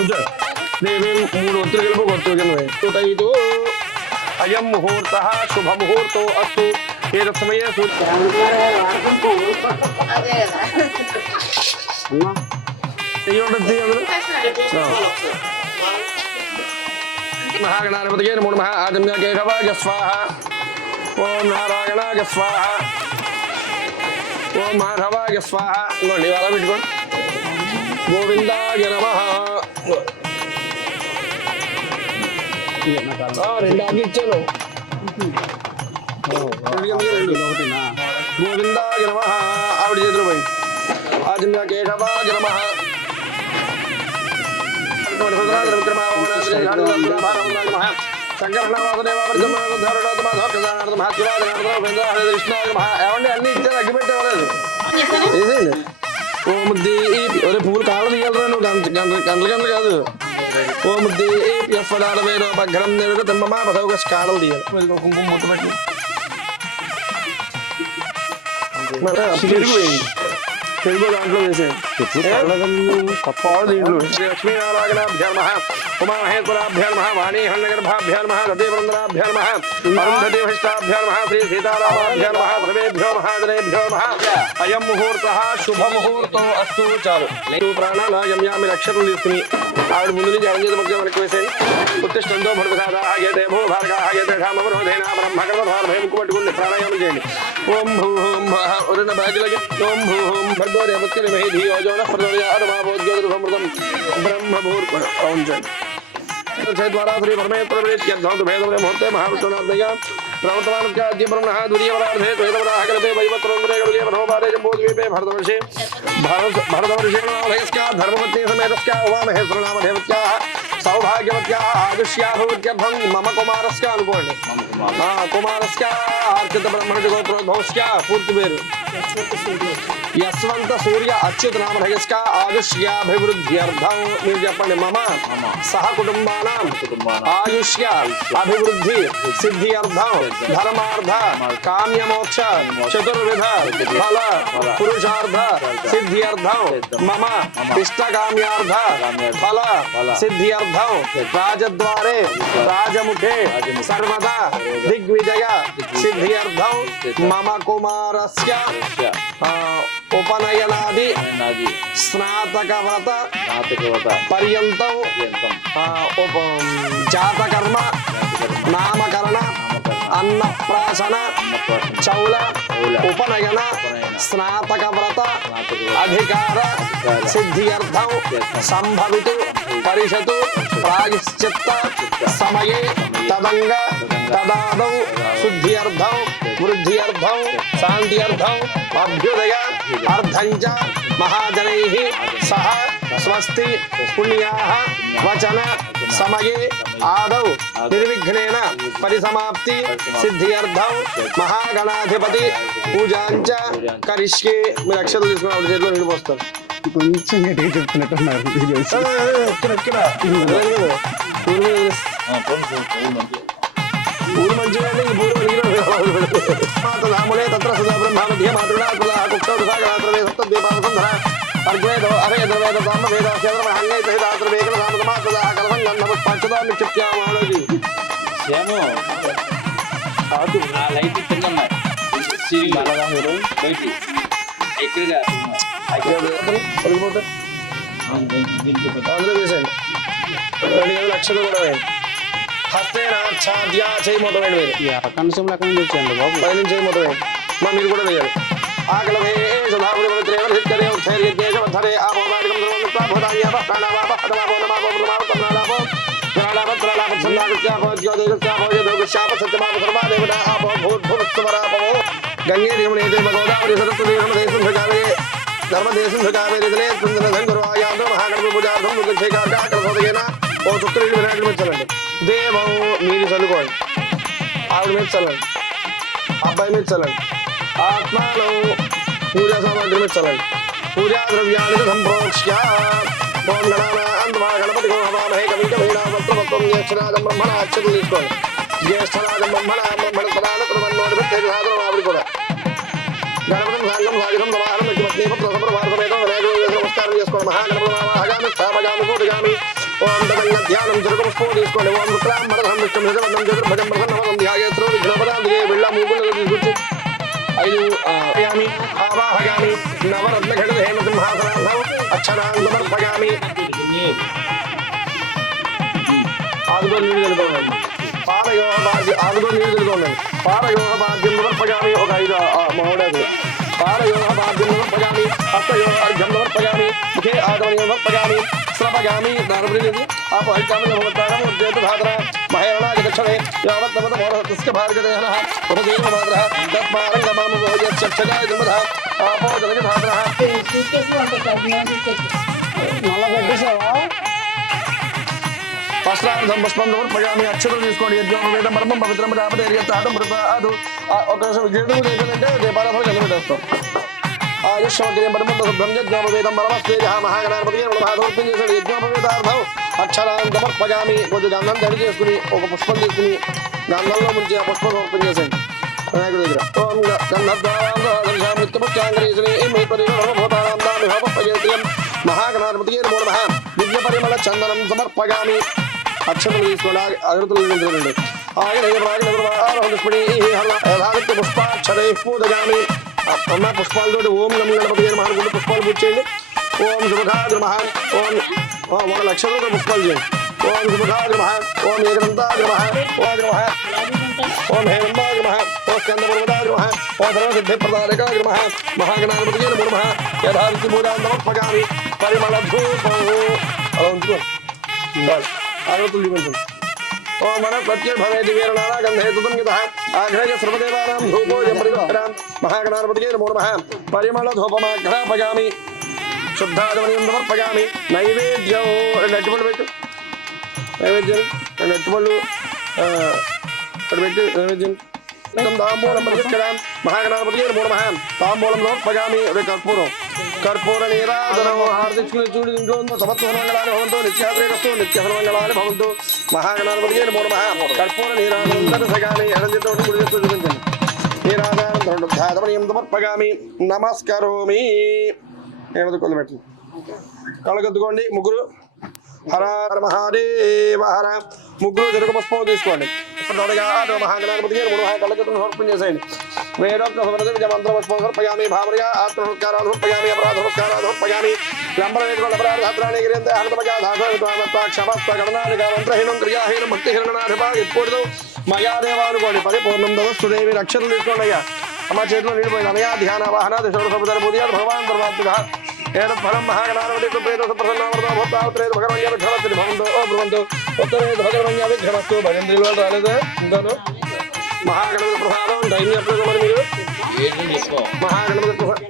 కూర్చోండి దేవి 3 ఒత్తులు గెలుపు ఒత్తులు గెలుపు అయం ముహూర్త శుభ ముహూర్తో అస్తు ఏదో సమయ మహాగణాధిపతికే నమో నమః ఆదిమ్య కేశవాయ స్వాహ ఓం నారాయణాయ స్వాహ ఓం మాధవాయ స్వాహ ఇంకోండి అలా పెట్టుకోండి గోవిందాయ నమః రెండు ఆగి ఇచ్చాను గోవిందాయ నమః ఆవిడ చేతులు పోయి ఆదిమ్య కేశవాయ నమః అన్ని ఇచ్చారు అగ్గి పెట్టేవాళ్ళు ఓ ముద్ది ఒరే పువ్వులు కాళ్ళు తీయాలరా నువ్వు గంటలు కాదు ఓ ముద్ది ఎఫ్డాడమేనో భగ్రం నేను తిమ్మమా పదవుగా కాడలు తీయాలి కుంకుమ ముట్ట పెట్టి పెరుగు వేయండి తెలుగు దాంట్లో వేసేయండి లక్ష్మీనారాయణాభ్యాం నమః ఉమామహేశ్వరాభ్యాం నమః వాణీహన్నగర్భాభ్యాం నమః దదీవృందరాభ్యాం నమః అరుంధతీభష్టాభ్యాం నమః శ్రీ సీతారామాభ్యాం నమః సర్వేభ్యో మహాజనేభ్యో నమః అయం ముహూర్తః శుభ ముహూర్తో అస్తు. చాలు ప్రాణాయామి నక్షత్రం తీసుకుని ఆవిడ ముందు నుంచి అరంజిత మధ్య మనకు వేసేయండి ఉత్తిష్టంతో భడుసాదాగేతే భూ భార్గాగేతేషామవరోధేన బ్రహ్మకర్మభారభయం పట్టుకుని ప్రాణాయామం చేయండి. ఓం భూం ఉదన భాగ్యలకి ఓం భూం భర్గో దేవత్కరిమహి ధియో జోనః ప్రచోదయాదమావోద్యోతిరుహమృతం బ్రహ్మభూర్భువం ద్వారా శ్రీ పరమేశ్వరవేద్యర్థం భేదమే ముహూర్తే మహావిష్ణునాథయ ప్రవర్తమానస్యాద్య బ్రహ్మణః ద్వితీయవరార్ధే త్వైతవరాహకల్పే వైవత్రోంగురే గరులే మనోపాదే జంబోద్వీపే భరతవర్షే భరతవర్షేణాలయస్యా ధర్మపత్ని సమేతస్యా ఉమామహేశ్వరనామధేవత్యాः సౌభాగ్యవత్యాः ఆయుష్యాభూత్యర్థం మమ కుమారస్య అనుకోండి కుమారస్య అర్చిత బ్రహ్మణ గోత్రోద్భవస్య పూర్తి పేరు యశ్వంత సూర్య అచ్యుత నామధేయస్య ఆయుష్యాభివృద్ధ్యర్థం మీరు చెప్పండి మమ సహ కుటుంబానాం ఆయుష్య అభివృద్ధి సిద్ధి అర్థం ధర్మార్థ కామ్యమోక్ష చతుర్విధ ఫల పురుషార్థ సిద్ధి అర్థం మమ ఇష్టకామ్యార్థ ఫల సిద్ధి అర్థం రాజద్వారే రాజముఖే సర్వదా దిగ్విజయ సిద్ధి అర్థం మమ కుమారస్య ఉపనయనాది స్నాతక వ్రత పర్యంతం జాతకర్మ నామకరణ అన్నప్రాశన చౌల ఉపనయన స్నాతక వ్రత అధికార సిద్ధ్యర్థం సంభవితు పరిషతు ప్రాయశ్చిత్త సమయే తదంగ తదాదౌ శుద్ధ్యర్థం వృద్ధ్యర్థం శాంత్యర్థం అభ్యుదయ అర్థంచ మహాజనైః సహ స్వస్తి పుణ్యాః వచన సమయే ఆదౌ నిర్విఘ్నేన పరిసమాప్తి సిద్ధ్యర్థం మహాగణాధిపతి పూజాంచ కరిష్యే. మీరు అక్షరాలు తీసుకున్న చేతిలో నీళ్ళు పోస్తారు. కొంచెం గట్టిగా చెప్తున్నట్టున్నారు. ఊరు మంచిగా పూర్వములే తత్ర సదా బ్రహ్మధ్య మాతృడా కుక్షౌసాగరాత్రవే సప్తద్వీపావసంధర అర్గ్వేదో అవేదవేద సామవేద కేంద్రమహంగైతహిదాత్రవేకల సామసమాసదా కలవం గంధపుష్పాక్షదా నిక్షిప్యామానోజి సేమో కాదు ఆ లైట్ కింద బాలగారు బయట ఎక్కడగా అందులో వేసేయండి 2 లక్షలు కూడా వేయండి. హస్తేనాఛాద్యా చేయి మొత్తం వేయండి. మీరు కనీసంలో అక్కడ నుంచి వచ్చాయండి బాబు. పైనుంచి చేయి మొత్తం వేయండి. మీరు కూడా వేయాలి. ఆకలమే సుధాపురేవర్ధరే ఆపోనాదికం గంగే దేవుని గోదావరి సరస్వతి దేశం ధర్మదేశం కావేరిగురువాయాంధ్ర మహాగణపతి పూజార్థం ఓ చుట్టూ వినాయకుడి మీద చల్లండి. దేవం మీరు చల్లుకోండి. ఆవిడ మీద చల్లండి. అబ్బాయి మీద చల్లండి. ఆత్మాలో పూజా సామాగ్రి మీద చల్లండి. పూజా ద్రవ్యాన్ని సంప్రోక్ష్య ఓం గణపతి హవామహే కవికమీనామత్రం జ్యేష్ఠరాజం బ్రహ్మణ అక్షరం తీసుకోండి. జ్యేష్ఠరాజం బ్రహ్మణ ఆవిడ కూడా గణపతి సాంగం సాగితం సమాహారం నమస్కారం చేసుకోండి. మహాగణపతి చిన్న ధ్యానం జరుగు పుష్పం తీసుకోండి. ఓం రుద్రాం మరధం విష్ణుం యజమానం చతుర్భుజం ప్రసన్నవదం ధ్యాయేత్రో విఘ్నపదాంతికే బిళ్ళ మూగులు తీసుకొచ్చి 5 యామి ఆవాహయామి నవరత్న ఘటిత హేమ సింహాసనార్థం అక్షరాన్ సమర్పయామి. ఆదుగో నీళ్ళు తెలుసుకోండి. పారయోగ భాగ్యం ఆదుగో నీళ్ళు తెలుసుకోండి. పారయోగ భాగ్యం సమర్పయామి. ఒక 5 మహోడలు పారయోగ భాగ్యం సమర్పయామి. హస్తయోగ అర్ఘ్యం సమర్పయామి. ముఖే ఆగమనీయం సమర్పయామి. స్రవయామి నారబ్రిది ఆపహైకామి భగవతారం ఉద్యేతధాతర మహేరణాయ దక్షిణే యావత్తమత మోరహతస్య భార్గదేహనః ఉదదేవ మాతరః తత్మారంగమామ భోజచ్చక్షగాయ దుర్మధః ఆపో జలజధాతరః. మళ్ళా పెట్టేసావా? వస్త్రార్థం పుష్పం సమర్పయామి. అక్షరం తీసుకోండి. యజ్ఞం వేదం పరమం పవిత్రం రాపదేర్యత్తాటం మృతాదు. ఒక నిమిషం విజయము చేయాలంటే దీపారాధన కలిపెట్టేస్తాం. ఆయుష్మగ్రేం పరమం శుభ్రం యజ్ఞం వేదం పరమస్వేజ మహాగణాధిపతి సమర్పణ చేశాడు. యజ్ఞోపవేదార్థం అక్షరాన్ని సమర్పయామి. కొద్దిగా గంధం తడి చేసుకుని ఒక పుష్పం తీసుకుని గంధంలో ముంచి ఆ పుష్పం సమర్పణ చేశాడు వినాయకుడి దగ్గర. ఓం గంధద్వారాంధ్రం మహాగణాధిపతి నమో నమః. దివ్య పరిమళ చందనం సమర్పయామి. అక్షరం తీసుకోండి. అగరతులు నిలించండి. ఆగణిష్మణి పుష్పాక్షరై పూజయామి. అన్న పుష్పాలతోటి ఓం నమో గణపతి అనుకుంటూ పుష్పాలు పూజ చేయండి. ఓం శుభకాయ నమః. ఓం 1 లక్షల పుష్పాలు చేయండి. ఓం శుభకాయ నమః. ఓం ఏకదంతాయ నమః. ఓం నమః. ఓం హేమంబాయ నమః. ఓం స్కందపర్వతాయ నమః. ఓం సర్వసిద్ధిప్రదాయకాయ నమః. మహాగణాధిపతి నమో నమః. యథార్థి పూజాం సమర్పయామి. పరిమళ ధూపం అలా ఉంచుకో. ఆగతులు చూపించండి. ఓం మన ప్రత్యేక భవేది వీరనారా గంధేతుతం యుధః ఆఘ్రయ సర్వదేవానాం ధూపోయం పరివహరాం మహాగణాధిపతి నమో నమః. పరిమళ ధూపమాఘ్రాపయామి. శుద్ధాదమనీయం సమర్పయామి. నైవేద్యం 2 అరటిపళ్ళు పెట్టు. నైవేద్యం 2 అరటిపళ్ళు ఇక్కడ పెట్టి నైవేద్యం తాంబూలం ప్రతిష్ఠితాం మహాగణాధిపతి నమో నమః. తాంబూలం సమర్పయామి. కర్పూర నీరాజనం హారతిచ్చుకుని చూడు ఇంట్లో సమత్వ మంగళాన్ని భవంతు నిత్యాశ్రేయస్తు నిత్య మంగళాన్ని భవంతు. మహాగణాధిపతి నమో నమః. కర్పూర నీరాజనం దర్శయామి. ఎడంచేతో కుడి చేత్తో చూపించండి. నీరాజనం ధాతమనీయం సమర్పయామి. నమస్కరోమి. కొలు పెట్టండి. కళ్ళగద్దుకోండి. ముగ్గురు హర మహాదేవ హర. ముగ్గురు జరుగు పుష్పం తీసుకోండి. మహాగణాధిపతి కళ్ళగద్దును సమర్పణ చేసేయండి. వేదోక్త మంత్ర పుష్పం సమర్పయామి. భావనగా ఆత్మసంస్కారాలు సమర్పయామి. అపరాధ సంస్కారాలు సమర్పయామి. లంబరవేదికల అపరాధాత్రాన్ని గిరిందే హనుమజాక్షమస్త గణనాదిక మంత్రహీనం క్రియాహీనం భక్తిహీనాధిపా ఇప్పటితో మయా దేవానుకోండి. పరిపూర్ణం దదస్తుదేవి అక్షరం తీసుకోండి. అయ్యా అమ్మ చేతిలో నిండిపోయింది. అనయా ధ్యాన వాహన దిశోదయ భగవాన్ పరమాత్మ ఏతత్ ఫలం మహాగణాధిపతి కృపేత ప్రసన్నామృత భూతావత్రేత భగవన్య విఘ్నమస్తు భవంతో ఓ భ్రువంతో ఉత్తరేత భగవన్య విఘ్నమస్తు. భజంత్రిలో రాలేదు ఇందులో మహాగణపతి ప్రసాదం ధైర్య ప్రసాదం. మీరు మహాగణపతి ప్రసాదం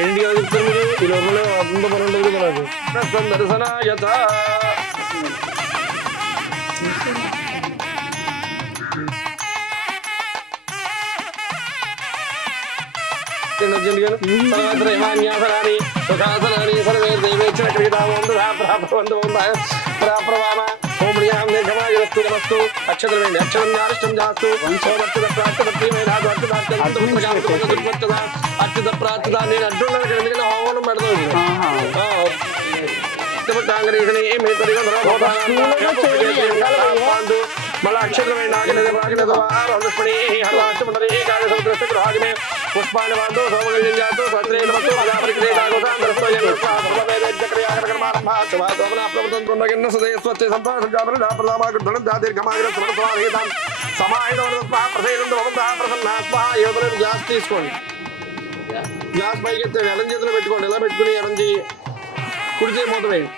ఏంటి చెప్తారు మీరు? ఈ లోపల అద్భుత పని ఉండదు మనకు. దర్శనాయత సర్వాత్రేమాన్యాసనాని సుఖాసనాని సర్వే దేవేక్షణ క్రీడామందు ప్రాప్రవామ. ఓం ప్రియాం నిర్గమాయస్తు నమస్తు. అక్షరం వేయండి. అక్షరం జారిష్టం జాస్తు అచ్యుత ప్రాప్తదా. నేను అడ్డున్నాను ఇక్కడ ఎందుకంటే హోమం పెడతాను. మళ్ళీ అక్షరం పుష్పాన్ని వాడు సోమగల్యం జాతు గ్యాస్ తీసుకోండి. గ్యాస్ పైకి ఎత్తండి. ఎడం చేతిలో పెట్టుకోండి. ఇలా పెట్టుకుని ఎడం చేయి కుడి చేయి మూత వేయండి.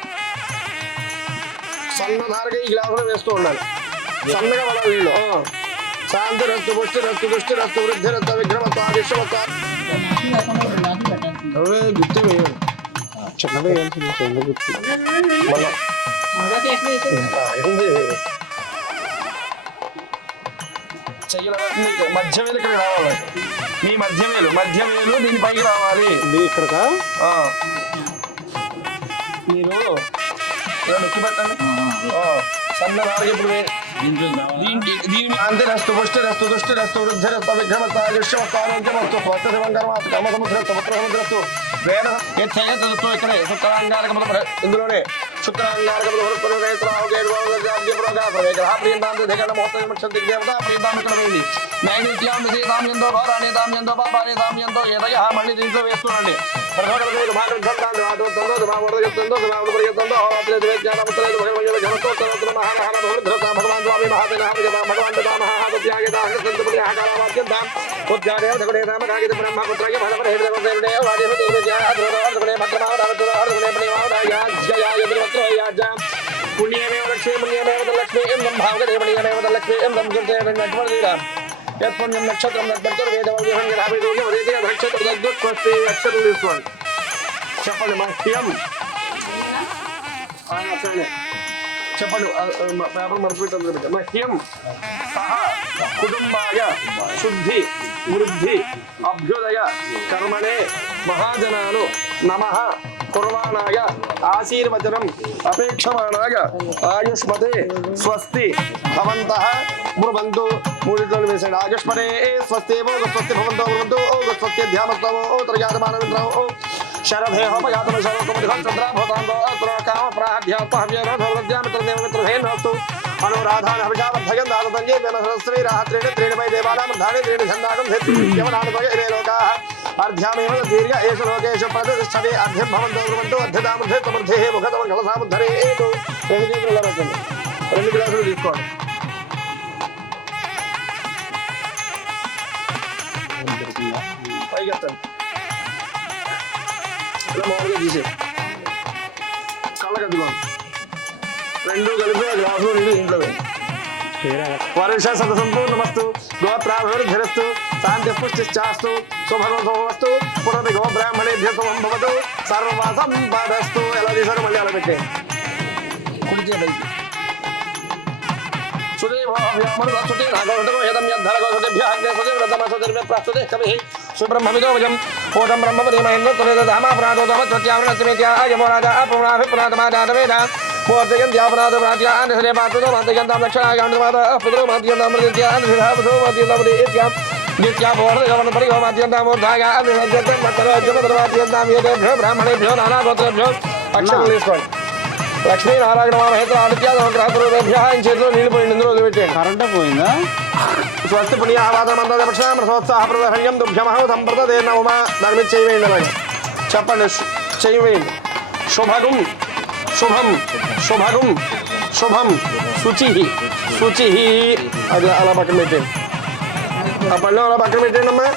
సన్నధారగా ఈ గ్లాసులో వేస్తూ ఉండాలి. సన్నగా వాళ్ళ వీళ్ళు శాంతి రస్తు పుష్టి రస్తు పుష్టి రస్తు వృద్ధి రస్త విఘ్నమత్త విశ్వమత్త. అవే గుర్తు వేయాలి. చిన్నగా వేయాల్సింది చిన్న గుర్తు. మధ్యవేలు ఇక్కడ రావాలి. మీ మధ్యవేలు దీనిపైకి రావాలి. ఇక్కడకా మీరు నొక్కి పెట్టండి. సన్న భార్య ఇప్పుడు దీని అంతే రస్తు పుష్టి రస్తు దుష్టి రస్తు వృద్ధి రస్త విఘ్నమత్త విశ్వమత్తారోగ్యమస్తు స్వస్థ శివంకరమస్తు కమ సముద్రస్తు పుత్ర సముద్రస్తు వేద ఇక్కడే ఇందులోనే पुण्यमेव लक्ष्मी पुण्यमेव लक्ष्मी एवं भावगते पुण्यमेव लक्ष्मी एवं गुरुते नटवर्गीरा यत्पुण्यं नक्षत्रं नटवर्गवेदवल्यहंगराभिदोषवदेते नक्षत्रदग्धस्वस्ति अक्षरलिस्वन् చెప్పండి మహ్యం చెప్పండి పేపర్ మర్చిపెట్టారు మహ్యం సహ కుటుంబాయ శుద్ధి వృద్ధి అభ్యుదయ కర్మణే మహాజనాలు నమః కుర్వాణాయ ఆశీర్వచనం అపేక్షమాణాయ ఆయుష్మతే స్వస్తి భవంతః బ్రువంతు మూడిట్లోనే వేసాడు ఆయుష్మతే స్వస్తి ఓ స్వస్తి భవంతో బ్రువంతు ఓ స్వస్తి ధ్యామస్తవో ఓ త్రయాతమానమిత్రో ఓ శరధే హోమయాతమ శరవకమధికం చంద్రాభూతాంగో అత్రకామ ప్రాధ్యాపహవ్యరథోద్యామిత్రదేవమిత్రధేనస్తు అనురాధాన అభిజావర్ధయం దాతతంజే సహస్రే రాత్రేణ త్రీణమై దేవానామర్ధానే త్రీణి ఛందాగం ధేత్యవనామతయ ఇదే లోకాః అర్ధ్యామేవ దీర్ఘ ఏష లోకేషు ప్రతిష్టవే అర్ధ్యం భవంతో బ్రువంతు అర్ధదామృధే సమృద్ధే ముఖతమకలసాముద్ధరే ఏటు రెండు చేతులు రాకండి రెండు గ్లాసులు తీసుకోండి పైకెత్తండి ఇలా మామూలుగా తీసే కళ్ళకద్దుకోండి రెండు కలిపి గ్లాసులో నీళ్ళు ఇంట్లో వర్ష సంపూర్ణమస్తు గోత్రాభివృద్ధిరస్తు శాంతి పుష్టిశ్చాస్తు శుభగోస్తు పునమి గో బ్రాహ్మణేభ్య శుభం భవతు సర్వవాసం పాదస్తు ఎలా తీసారో మళ్ళీ అలా పెట్టే కుడి చేతి సుబ్రహ్మవిదోజం ఓటం బ్రహ్మపరిమహేంద్రతమేత్యాయమోరాజాపరాధోదమత్యావృణస్మిత్యాయమోరాజాపరాధమాదావేద బ్రాహ్మణేభ్యో నానాగోత్రేభ్యో అక్షరం తీసుకోండి లక్ష్మీనారాయణ మహేంద్ర ఆదిత్యాగ్రహపురేభ్య ఆయన చేతిలో నీళ్ళు పోయింది ఇందులో వదిలిపెట్టండి కరెంట్ పోయిందా స్వస్తి పుణ్యావాదమందపక్షామృతోహర్యం దుభ్యమహం సంప్రదే నవమ దాని మీద చేయి వేయండి అలాగే చెప్పండి చేయి వేయండి శుభగం శుభం శుభగం శుభం శుచి శుచి అది అలా పక్కన పెట్టండి ఆ పళ్ళు అలా పక్కన పెట్టండి అమ్మా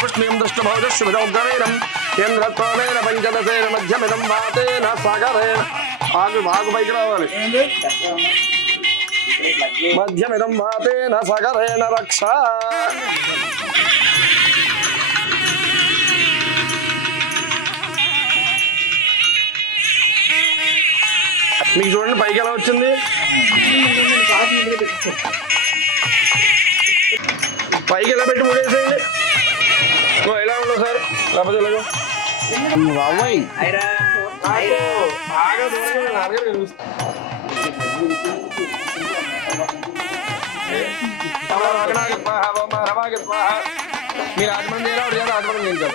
పుష్ణీం దృష్టభౌజశుభిదౌగ్రవేరం కేంద్రత్వమేన పంచదశేన మధ్యమిదం వాతేన సాగరేణ ఆగు ఆగు పైకి రావాలి మధ్యమిదం వాతేన సాగరేణ రక్ష మీకు చూడండి పైకి ఎలా వచ్చింది పైకి ఎలా పెట్టి ముడేసేయండి ఎలా ఉండవు సార్ లేకపోతే ఎలాగో బాబాయ్ మీరు ఆత్మని చేయాలి ఆత్మని చేయించాలి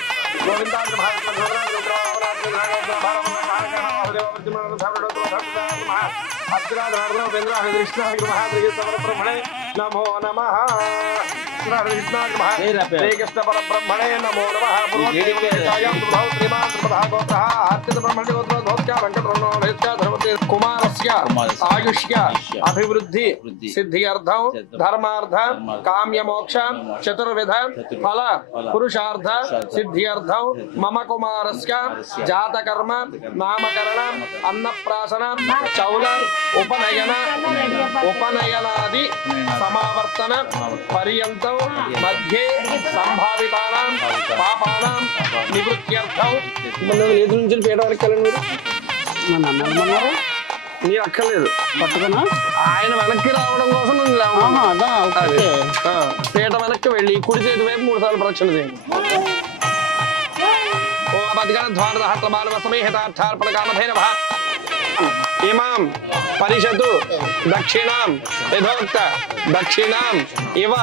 బ్రహ్మణే నమో నమ శ్రీకృష్ణ పరబ్రహ్మణే నమో నమ కుమారస్య ఆయుష్య అభివృద్ధి సిద్ధ్యర్థం ధర్మార్థ కామ్యమోక్ష చతుర్విధ ఫల పురుషార్థ సిద్ధ్యర్థం మమ కుమారస్య జాతకర్మ నామకరణ అన్నప్రాసన చౌల ఉపనయనాది సమావర్తన పర్యంతం మధ్యే సంభావితానాం పాపానాం నివృత్త్యర్థం ఎదురు నుంచి పేట వరకు వెళ్ళండి మీరు మీరు అక్కర్లేదు పట్టుకున్నా ఆయన వెనక్కి రావడం కోసం పేట వెనక్కి వెళ్ళి కుడి చేతి వైపు 3 సార్లు ప్రదక్షిణ చేయండి ఓ పదిగా ద్వారదహత్ర బాలవ సమేహితార్థార్పణ కామధేన ఇమాం పరిషతు దక్షిణాం యథోక్త దక్షిణాం ఇవ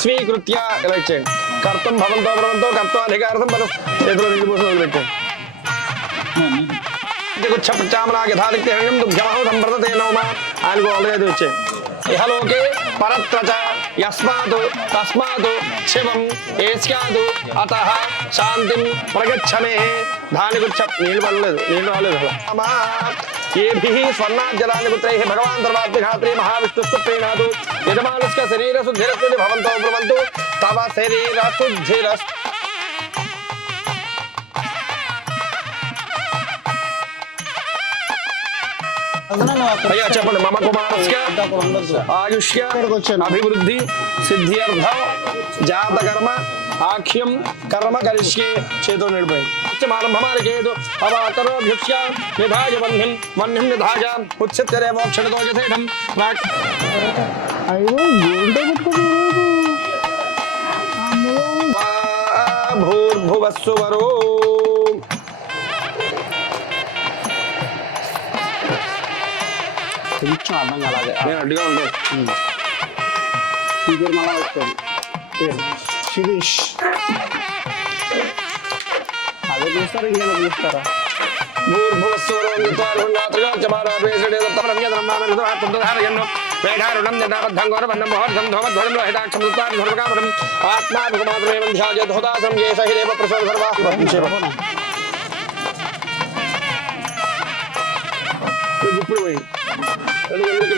స్వీకృత్య ఇలా ఇచ్చేయండి. కర్తం భవంతో భ్రమంతో కర్తం అధికారం మనం చేతిలో నీళ్ళు పోసి వదిలిపెట్టండి. ఆయనకు ఆల్రెడీ వచ్చాయి. ఇహలోకే పరత్రచ యస్మాత్ తస్మాత్ శివం ఏస్యాత్ అతః శాంతిం ప్రగచ్చమే. దానికి నీళ్ళు పడలేదు, నీళ్ళు రాలేదు అసలు. ఏభిః స్వర్ణాజ్జలాని పుత్రైః భగవాన్ సర్వాత్మఘాత్రే మహావిష్ణుస్తు ప్రీణాతు యజమానస్య శరీర శుద్ధిరస్య భవంతో బ్రువంతు తవ శరీర శుద్ధిరస్. అయ్యా చెప్పండి. మమ కుమారస్య ఆయుష్య అభివృద్ధి సిద్ధ్యర్థ జాతకర్మ ఆఖ్యం కర్మ కరిష్యే. చేతో నిడిపోయింది. మారంభమాలికేతు అవాకరోభ్యుక్ష్య నిధాయ వన్హిం వన్హిం నిధాయ ఉచ్యత్యరే మోక్షణతో యథేఢం. అయ్యో గోల్డ్ భూర్భువస్సువరో కొంచెం అర్థం అలాగే నేను అడ్డుగా ఉండవు. టీచర్ మళ్ళా వస్తుంది శిరీష్ అదే చూస్తారు ఇంకేనా చూస్తారా? ఇప్పుడు పోయి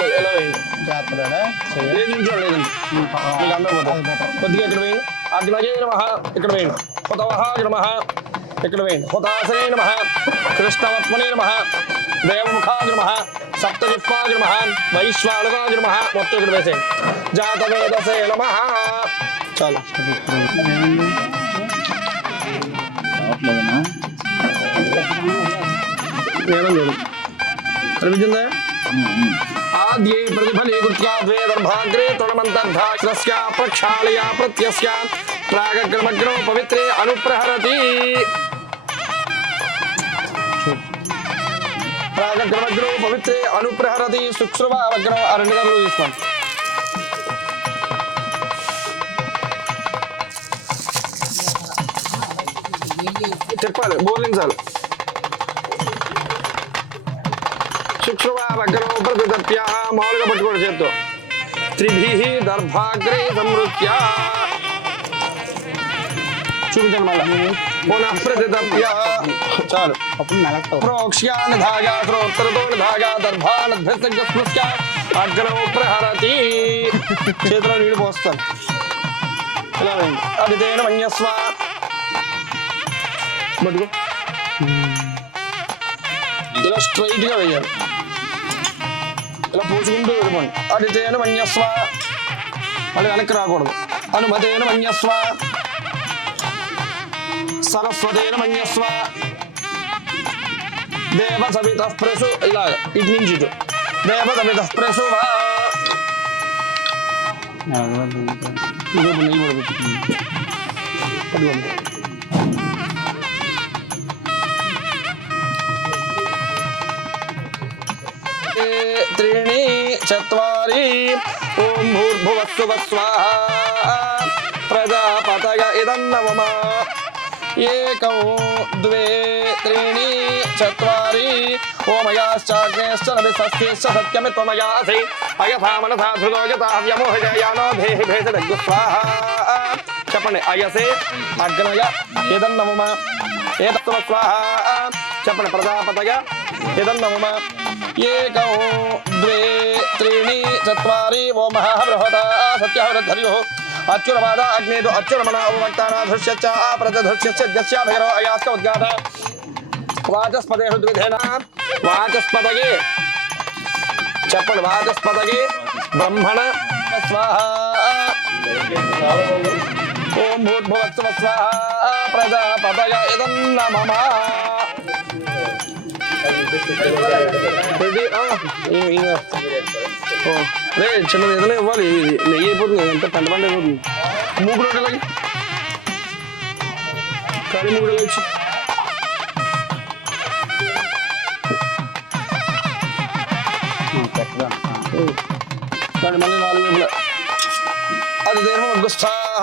ఎలా పోయింది కొద్దిగా ఇక్కడ పోయింది. అగ్నజే నమః ఇక్కడ పోయింది. హుతవః నమః ఇక్కడ పోయింది. హుతాసనే నమః కృష్ణవత్మనే నమః దేవముఖాయ నమః సప్తజిహ్వాయ నమః వైశ్వానరాయ నమః. మొత్తం ఇక్కడ వేసేయండి. జాతవేదసే నమః. చాలు కనిపించిందా? ఆద్యే ప్రతిఫలీకృత్యా ద్వే దర్భాగ్రే తృణమంతర్ధాశ్రస్య ప్రక్షాళయ ప్రత్యస్య ప్రాగగ్రమగ్రో పవిత్రే అనుప్రహరతి. ప్రాగగ్రమగ్రో పవిత్రే అనుప్రహరతి శుక్రవారగ్రో. ఆ రెండు గంటలు తీసుకోండి. చెప్పాలి బోర్లించాలి. శుక్రవారగ్రో ప్రతిదప్య మామూలుగా పట్టుకోండి చేత్తో. త్రిభిః దర్భాగ్రే సంవృత్య చూపించండి మళ్ళీ. పునః ప్రతిదప్య చాలు. అప్పుడు మెలక్తావు. ప్రోక్ష్య నిధాయ శ్రోత్రతో నిధాయ దర్భానధ్వస్య అగ్రో ప్రహరతి. చేతిలో నీళ్ళు పోస్తాను. ఇలా వేయండి. అదితేన మన్యస్వ పట్టుకో. ఇలా స్ట్రైట్ గా వేయాలి. ఇలా పూసుకుంటూ వెళ్ళిపోండి. అదితేన మన్యస్వ. మళ్ళీ వెనక్కి రాకూడదు. అనుమతేన మన్యస్వ. సరస్వతేన మన్యస్వ. దేవ సవిత ప్రసు. ఇలాగ ఇటు నుంచి ఇటు. దేవ సవిత ప్రసు. నెయ్యి కూడా పెట్టుకుంది. పట్టుకోండి. त्रीणि चत्वारि ओम भूर्भुवस्सुवः स्वाहा प्रजापतय इदं नवम एकौ द्वे त्रीणि चत्वारि ओमयाश्चाग्नेश्च नभिषस्तेश्च सत्यमित्वमयासि अयथा मनसा धृतो यथा व्यमोहयानो देहि भेषजग्गु स्वाहा. చెప్పండి. అయసే అగ్నయ ఇదం నవమ ఏతత్వ స్వాహ. చెప్పండి. ప్రజాపతయ ఇదం నవమ ఏకౌ ద్వే త్రీణి చత్వారి ఓమః బృహత సత్యః వృద్ధర్యుః అచ్యురవాద అగ్నేదు అచ్యురమణ ఉపవక్తానా ధృష్యచ్చ ప్రజధృష్యచ్చ జస్యాభైరో అయాస్క ఉద్గాత వాచస్పదేషు ద్విధేన వాచస్పదగే. చెప్పండి. వాచస్పదగే బ్రహ్మణ స్వాహ. ఓం భూర్భువస్సువ స్వాహ ప్రజాపతయ ఇదం నమః. చిన్నది ఏదైనా ఇవ్వాలి. నెయ్యి అయిపోతుంది. అంతా పంట పంట అయిపోతుంది. మూగుడు ఒకటి కర్రీ మూగుడు వచ్చి దాన్ని మళ్ళీ 4 వైపులా అదిదేర్మ మగ్గుస్థాః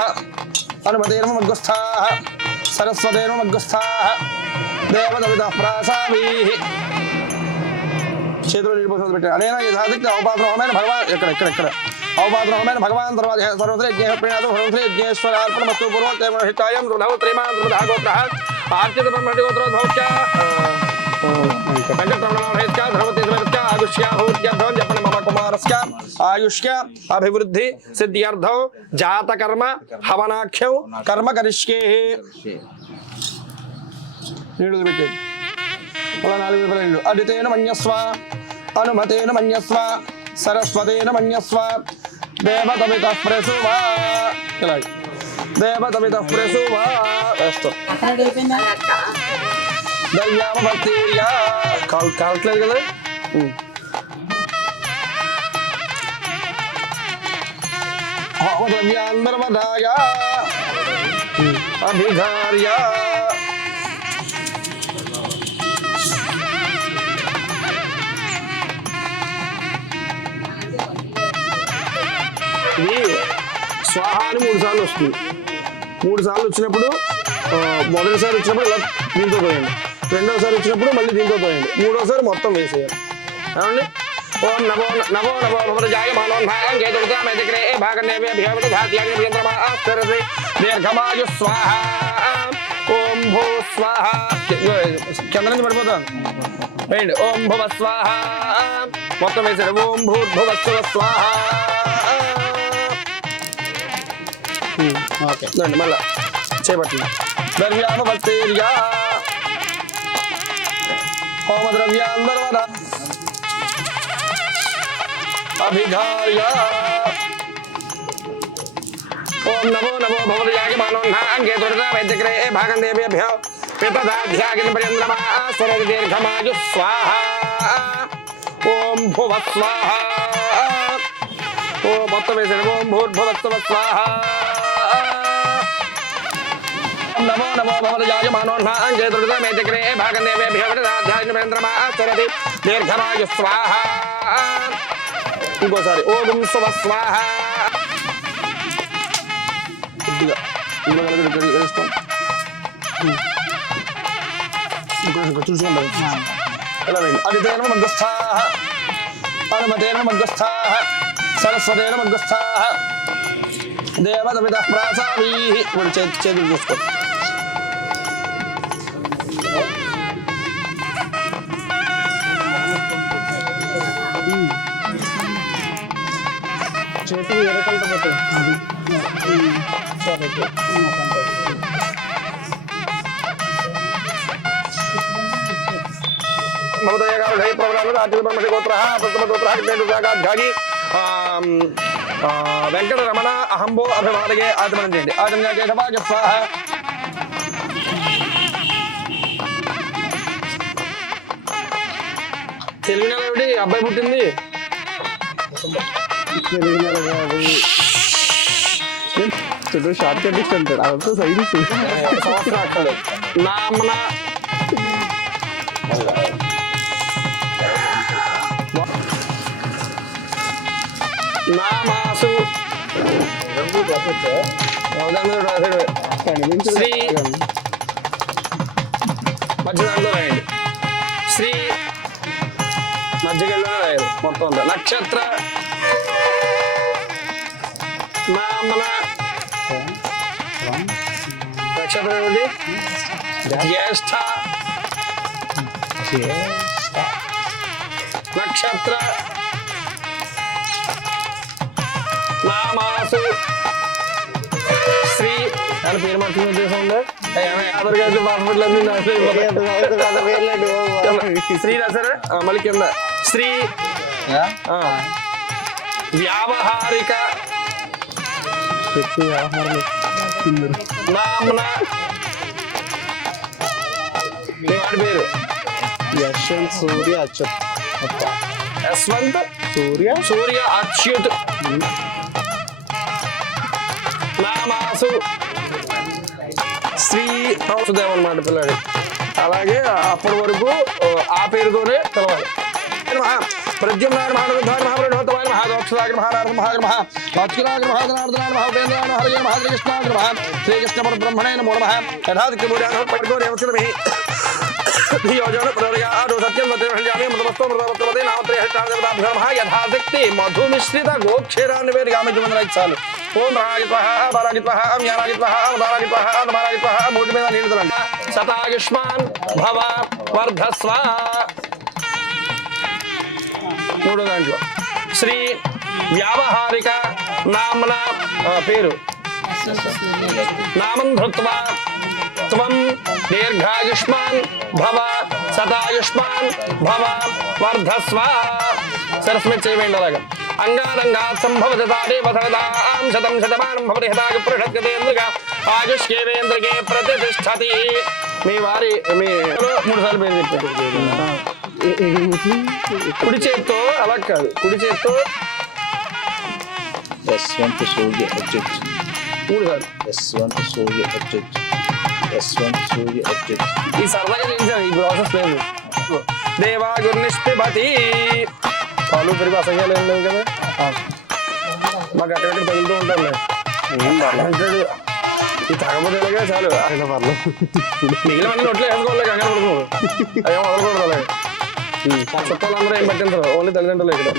అనుమతేర్మ మగ్గుస్థాః సరస్వతేర్మ మగ్గుస్థాః దేవదవిదః ప్రాసామీః చేతులు నీడిపోతుంది పెట్టారు అనేన యథాశక్తి అవపాత్రమైన భగవాన్ ఇక్కడ అవపాత్రమైన భగవాన్ తర్వాత సర్వత్రజ్ఞ ప్రణాతో సర్వత్రజ్ఞేశ్వరార్పణమస్తు పూర్వోత్తేమహితాయం నవత్రేమాన్ ధృతాగోత్రః ఆర్చిత బ్రహ్మణిగోత్రోద్భవశ్చ వెంకటరమణమహేశ్చ ధర్మతేశ్వరశ్చ ఆయుష్యాహూత్యర్థం జపన మమ కుమారస్య ఆయుష్య అభివృద్ధి సిద్ధ్యర్థం జాతకర్మ హవనాఖ్యం కర్మ కరిష్యే నీళ్ళు పెట్టేది అలా 4 వైపుల నీళ్ళు అడితేన మన్యస్వ అనుమతేన మన్యస్వ సరస్వతేన మన్యస్వ దేవతమితః ప్రసువా ఇలాగే దేవతమితః ప్రసువా వేస్తాం దయ్యామ భక్తిర్యా కావట్లేదు కదా హోమద్రవ్యాంతర్వదాయ అభిఘార్య ఇది స్వాహ అని 3 సార్లు వస్తుంది 3 సార్లు వచ్చినప్పుడు మొదటిసారి వచ్చినప్పుడు ఇలా దీంతో పోయండి రెండోసారి వచ్చినప్పుడు మళ్ళీ దీంతో పోయండి మూడోసారి మొత్తం వేసేయాలి ఏమండి ఓం నమో నమో నమో భవజాయ మానోన్భాయం కేతుర్గామేతిక్రే భాగన్నేవే భ్యామతధాత్యాగ్నియంత్రమాస్తరతి దీర్ఘమాయు స్వాహ ఓం భూ స్వాహ కింద నుంచి పడిపోతాం వేయండి ఓం భువ స్వాహ మొత్తం వేసారు ఓం భూర్భువస్వ స్వాహ ఓకే రండి మళ్ళా చేపట్టింది ద్రవ్యామ భక్తేర్యా హోమ ద్రవ్యాంతర్వద అభిఘార్య ఓం నమో నమో భవజాయ మానోన్భాయం కేతుర్గామేతిక్రే భాగం దేవేభ్యో పితదాధ్యాగ్నిపర్యంతమాస్తరతి దీర్ఘమాయు స్వాహ ఓం భువ స్వాహ ఓ మొత్తం వేసాడు ఓం భూర్భువస్వ స్వాహ నమో నమో భవజాయ మానోన్భాయం కేతుర్గామేతిక్రే భాగం దేవేభ్యో పితదాధ్యాగ్నిపర్యంతమాస్తరతి దీర్ఘమాయు స్వాహ ఇంకోసారి ఓం శుభ స్వాహ కొద్దిగా వేస్తాం చూసుకోండి ఎలా వేయండి అదితేన మగ్గుస్థాః అనుమతేన మగ్గుస్థాః సరస్వతేన మగ్గుస్థాః దేవతమితః ప్రాసామీః ఇప్పుడు చేతులు చూసుకోండి చేతులు ఎరకలతో పెట్టండి సరే మమతయగారుఢై ప్రవరాలు ఆర్చిత బ్రహ్మణిగోత్రః ప్రథమగోత్రః జ్ఞేయుగాధ్యాగి వెంకటరమణ అహంభో అభిమానగే ఆచమనం చేయండి ఆచమన కేశవాజ స్వాహ తెలుగు నెల ఏమిటి అబ్బాయి పుట్టింది చుట్టూ షార్ట్ కట్ అంటాడు అదంతా సైన్స్ సంవత్సరం అక్కర్లేదు నామన నామాసు శ్రీ మధ్యదాంట్లో రాయండి శ్రీ మధ్యగల్లోనే రాయాలి మొత్తం అంతా నక్షత్ర నామన నక్షత్రం ఏమిటి జ్యేష్ఠ నక్షత్ర నామాసు శ్రీ అని పేరు మార్చిన ఉద్దేశం ఉందా ఆధార్ కార్డు పాస్పోర్ట్ శ్రీ రాశారా మళ్ళీ కింద శ్రీ వ్యావహారిక నామన వాడి పేరు యశ్వంత్ సూర్య అచ్యుత్ యశ్వంత్ సూర్య అచ్యుత్ నామాసు శ్రీ వాసుదేవ్ అన్నమాట పిల్లాడి అలాగే అప్పటి వరకు ఆ పేరుతోనే పిలవాలి ప్రద్యుమ్నాయ నమః రుద్రాయ నమః ప్రణోతమాయ నమః దోక్షరాయ నమః నారద మహాయ నమః వాచురాయ నమః జనార్దనాయ నమః ఉపేంద్రాయ నమః హరయే నమః శ్రీకృష్ణాయ నమః శ్రీకృష్ణ పరబ్రహ్మణే నమో నమః యథాదిత్య పూజానః పట్టుకోరేవచనమిహి యోజన ప్రయోగాదో సత్యం వదేహ్యామి మృతవస్తో మృతవత్వదే నామత్రే హరితాదేవతాభ్యో నమః యథాశక్తి మధుమిశ్రిత గోక్షీరాన్ని వేరు గామించి మందిరాయి చాలు ఓం రాగిత్వః బారాగిత్వః మ్యారాగిత్వః ఉదారాగిత్వః నమారాగిత్వః మూడు మీద నీడుదలండి శతాయుష్మాన్ భవ వర్ధస్వ మూడో దాంట్లో శ్రీ వ్యావహారిక నామన పేరు నామం ధృత్వా త్వం దీర్ఘాయుష్మాన్ భవ శతాయుష్మాన్ భవ వర్ధస్వ సరస్వతి చేయవేయండి అలాగా అంగారంగాత్ సంభవతాదేవసరదాం శతం శతమానం భవతి హతాగ పురుషత్కతేంద్రిక ఆయుష్కేవేంద్రికే ప్రతిష్టతి మీ వారి మీ 3 సార్లు పేరు చెప్పారు కుడి చేత్తో అలా కాదు కుడి చేత్తో యశ్వంత్ సూర్య అచ్యుత్ 3 సార్లు యశ్వంత్ సూర్య అచ్యుత్ యశ్వంత్ సూర్య అచ్యుత్ ఈ సరదాగా చేయించాను ఈ ప్రాసెస్ లేదు దేవాగుర్నిష్పిబతి పాలు పెరుగు అసహ్యాలు ఏం లేవు కదా మాకు అక్కడక్కడ తగులుతూ ఉంటాను అంటాడు ఈ తాగబోతే చాలు ఆయన పర్లేదు మిగిలిన అన్ని నోట్లో వేసుకోవాలి కంగారు పడుతుంది అయ్యో వదలకూడదు అలాగే చుట్టాలందరూ ఏం పట్టింటారు ఓన్లీ తల్లిదండ్రులు ఇక్కడ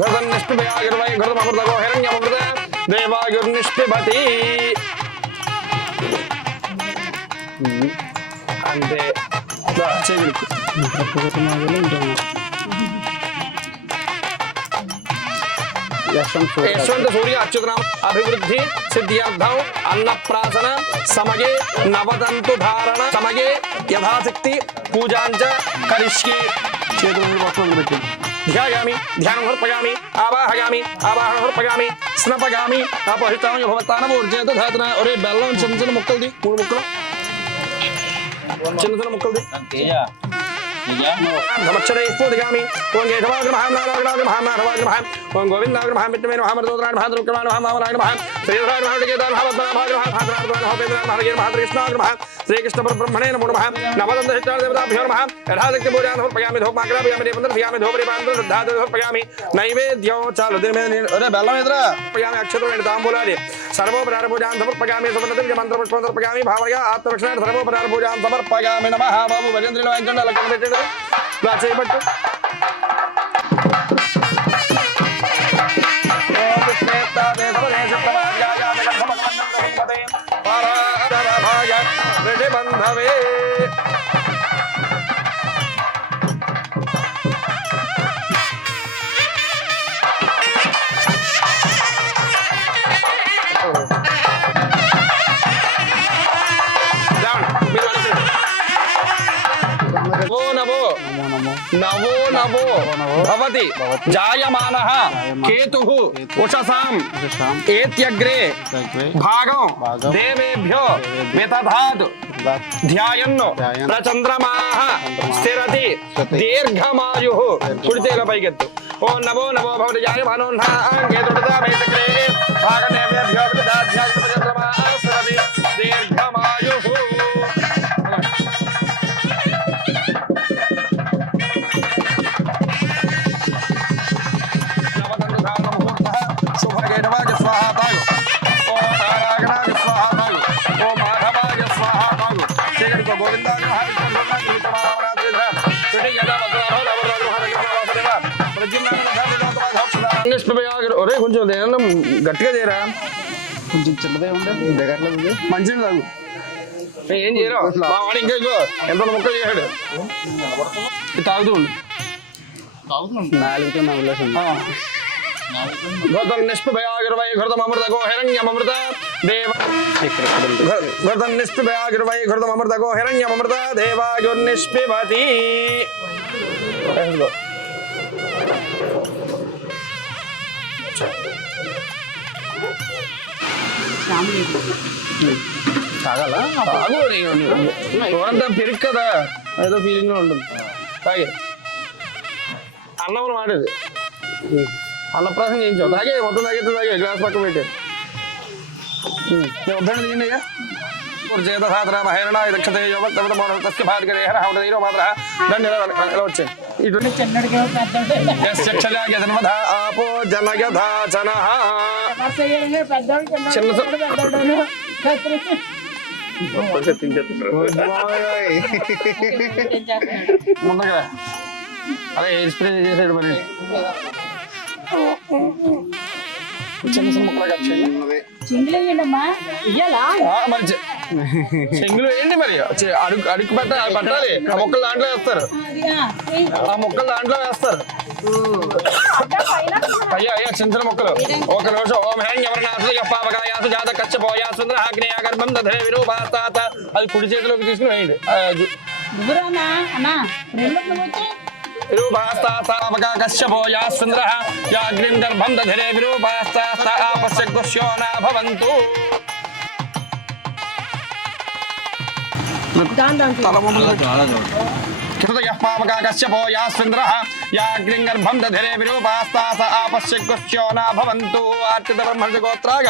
ఘృతన్నిష్పిబయాగిర్వై ఘృతమృతగో హిరణ్యమృత దేవాగుర్నిష్పిబతి అంటే యశ్వంత సూర్య అచ్యుతనామ అభివృద్ధి సిద్ధ్యర్థం అన్నప్రాసన సమగే నవదంతు ధారణ సమగే యథాశక్తి పూజాంచ కరిష్యే చేతులను పట్టుకొని పెట్టి ధ్యాయామి ధ్యానం సమర్పయామి ఆవాహయామి ఆవాహన సమర్పయామి స్నపగామి అపహితామి భవతాన ఊర్జేత ధాతున ఒరే బెల్లం చిన్న చిన్న ముక్కలది 3 ముక్కలు చిన్న చిన్న ముక్కలది నమక్షరే పూజయామి ఓం కేశవాగ్రమః నారాయణాగ్రమః మాధవాగ్రమః ఓం గోవిందాగ్రమః మిట్టమే నమః మరుదోద్రాయ మహాద్రుక్రమాయ నమః మామరాయ నమః శ్రీధరాయ నమః కేదాయ నమః పద్మనాభాగ్రమః భాద్రాయ నమః ఉపేంద్రాయ నమః హరయే నమః కృష్ణాగ్రమః శ్రీకృష్ణ పరబ్రహ్మణే నమో నమః నవదంత దేవతాభ్యో నమః యథాశక్తి పూజాన్ సమర్పయామి ధూపమాగ్రాపయామి దేవందర్పయామి ధూపరిపాంధ్ర ధాతు సమర్పయామి నైవేద్యం చాలు దీని మీద ఒరే బెల్లం ఎదురా సమర్పయామి అక్షతమైన తాంబూలాది సర్వోపచార పూజాన్ సమర్పయామి సువర్ణదివ్య మంత్ర పుష్పం సమర్పయామి భావగా ఆత్మరక్షణ సర్వోపచార పూజాన్ సమర్పయామి నమః బాబు భజంత్రిలో వాయించండి అలా కనిపెట్టాడు ఇలా చేయబట్టు బంధవే నవో నవో భవతి జాయమానః కేతుః ఉషసాం ఏత్యగ్రే భాగం దేవేభ్యో వితధాత్ ధ్యాయన్నో ప్రచంద్రమాః స్థిరతి దీర్ఘమాయుః కుడిచేల పైకెత్తు ఓం నమో నమో భవతి జాయమానోః కేతుః భాగం దేవేభ్యో వితధాత్ ధ్యాయన్నో ప్రచంద్రమాః స్థిరతి దీర్ఘమాయుః ఒరే కొంచెం ఏమన్నా గట్టిగా చేయరా కొంచెం చిన్నదే ఉండే దగ్గరలో ఉంది మంచిది తాగు ఏం చేయరా వాడు ఇంకా ఇంకో ఎంత ముక్కలు చేశాడు తాగుతూ ఉండు 4 నవ్వులేసింది ఘృతం నిష్పిబయాగిర్వై ఘృతమృతగో హిరణ్యమృత దేవ ఘృతం నిష్పిబయాగిర్వై ఘృతమృతగో హిరణ్యమృత దేవాయుర్నిష్పిబతి తాగాలా తాగు ఎవరంతా పెరుగు కదా ఏదో ఫీలింగ్ లో ఉంటుంది తాగే అన్నం వాడేది అన్నప్రాసం చేయించావు తాగే మొత్తం తాగితే తాగే గ్లాస్ పక్క పెట్టే వద్దండి తీయండిగా చేత సాధన మహేరణ దక్షతే యోగ తస్య భార్గరే హర హౌదైరో మాత్ర దాన్ని ఇలా వచ్చాయి ఇటు ఆపో జనగధాచన ముందుగా అదే ఎయిర్ స్ప్రే చేసాడు మరి చిన్న చిన్న ముక్కలు కట్ చేయండి మరి చెంగులు వేయండి మరి అడుగు పట్టాలి ఆ మొక్కలు దాంట్లో వేస్తారు ఆ మొక్కలు దాంట్లో వేస్తారు అయ్యా చిన్న చిన్న మొక్కలు ఒక నిమిషం ఓం హ్యాం ఎవరనాథ జాత కచ్చపోయా సుందర ఆగ్నేయ గర్భం దధే విరూపాస్తాత అది కుడి చేతిలోకి తీసుకుని వేయండి విరూపాస్తావకా కశ్యపో యా సుందరః యాగ్నిం గర్భం దధరే విరూపాస్తాస్త ఆపస్య గుష్యో న భవంతు కితయఃపావకా కశ్యపో యా సుందరః యాగ్నిం గర్భం దధరే విరూపాస్తాస్త ఆపస్య గుష్యో న భవంతు ఆర్చిత బ్రహ్మణ గోత్రాగ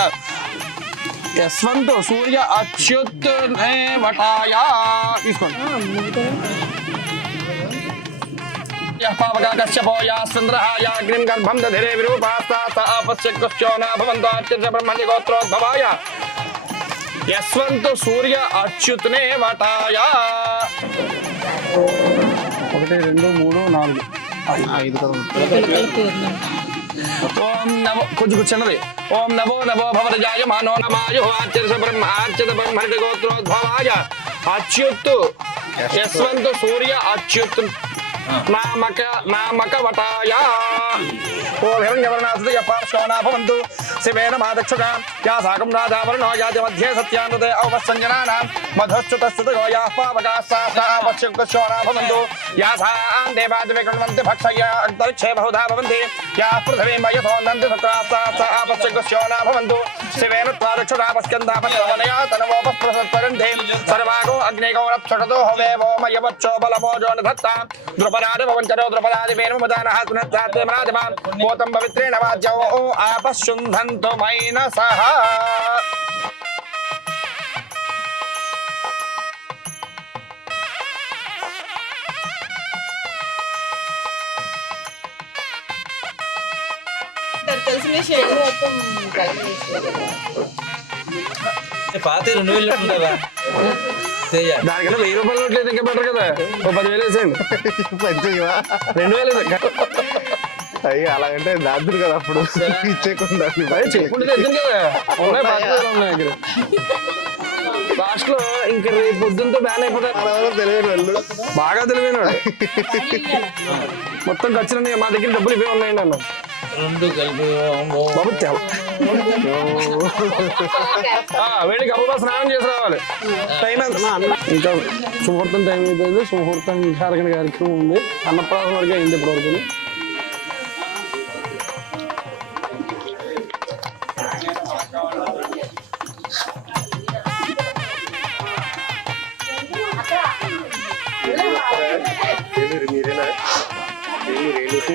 యస్వంతు సూర్య అచ్యుత్ వటాయ తీసుకోండి పావకా కశ్యపో యా సుందరః యాగ్నిం గర్భం దధిరే విరూపాస్తాస్త ఆపస్య గుష్యో న భవంతు అత్యంత బ్రహ్మణ్య గోత్రోద్భవాయ యస్వంతు సూర్య అచ్యుత్నే వటాయ 1 2 3 4 5 ఓం నమో కొంచెం చిన్నది ఓం నమో నమో భవరజాయ మానో నమాయ అత్యంత బ్రహ్మణ్య గోత్రోద్భవాయ అచ్యుత్ యస్వంతు సూర్య అచ్యుత్ నామక వటాయ ఓం హిరణ్యవర్ణాసుత యపార్శ్వనా భవంతు శివేన మాదక్షుగా యా సాకం రాధావర్ణో యాతి మధ్యే సత్యానుతే ఔపస్సంజనానాం మధశ్చుతశ్చుత గోయాః పావకాస్సాపశ్యుక్తశ్వనా భవంతు యా సాం దేవాదివే కృణ్వంతి భక్షయ అంతరిక్షే బహుధా భవంతి యా పృథివీం వయథోన్నంతి సత్రాస్సాపశ్యుక్తశ్వనా భవంతు శివేన త్వాదక్షుడా పస్కందాపశ్రవణయా తనవోపస్ప్రసత్పరంతే సర్వాగో అగ్నిగౌరప్సుటతో హవేవో మయవచ్చో బలమోజో నధత్తా ద్రుపదాది భవంచరో ద్రుపదాది వేణు మదానః సునత్తాత్మనాదిమాం పోతం పవిత్రేణ వాద్యో ఆపశుంధంతు మైనసః పాత 2000 ఉంటుందా దానికన్నా 1000 రూపాయలు నోట్లేదు ఇంకా బెటర్ కదా ఓ 10,000 వేసేయండి 2000 అయ్యి అలాగంటే దాదురు కదా అప్పుడు ఇచ్చేయకుండా చెప్పుకుంటే తెచ్చింది కదా ఉన్నాయి బాగా లాస్ట్ లో ఇంక రేపు పొద్దున్నతో బ్యాన్ అయిపోతారు తెలియని వాళ్ళు బాగా తెలివైన మొత్తం ఖర్చులు మా దగ్గర డబ్బులు ఇవే ఉన్నాయండి అన్న 2 కలిపి బాబు వేడికి అబ్బా స్నానం చేసి రావాలి టైం ఇంకా సుముహూర్తం టైం అయిపోయింది సుముహూర్తం కార్యక్రమ కార్యక్రమం ఉంది అన్నప్రాసం వరకు అయింది ఇప్పటివరకు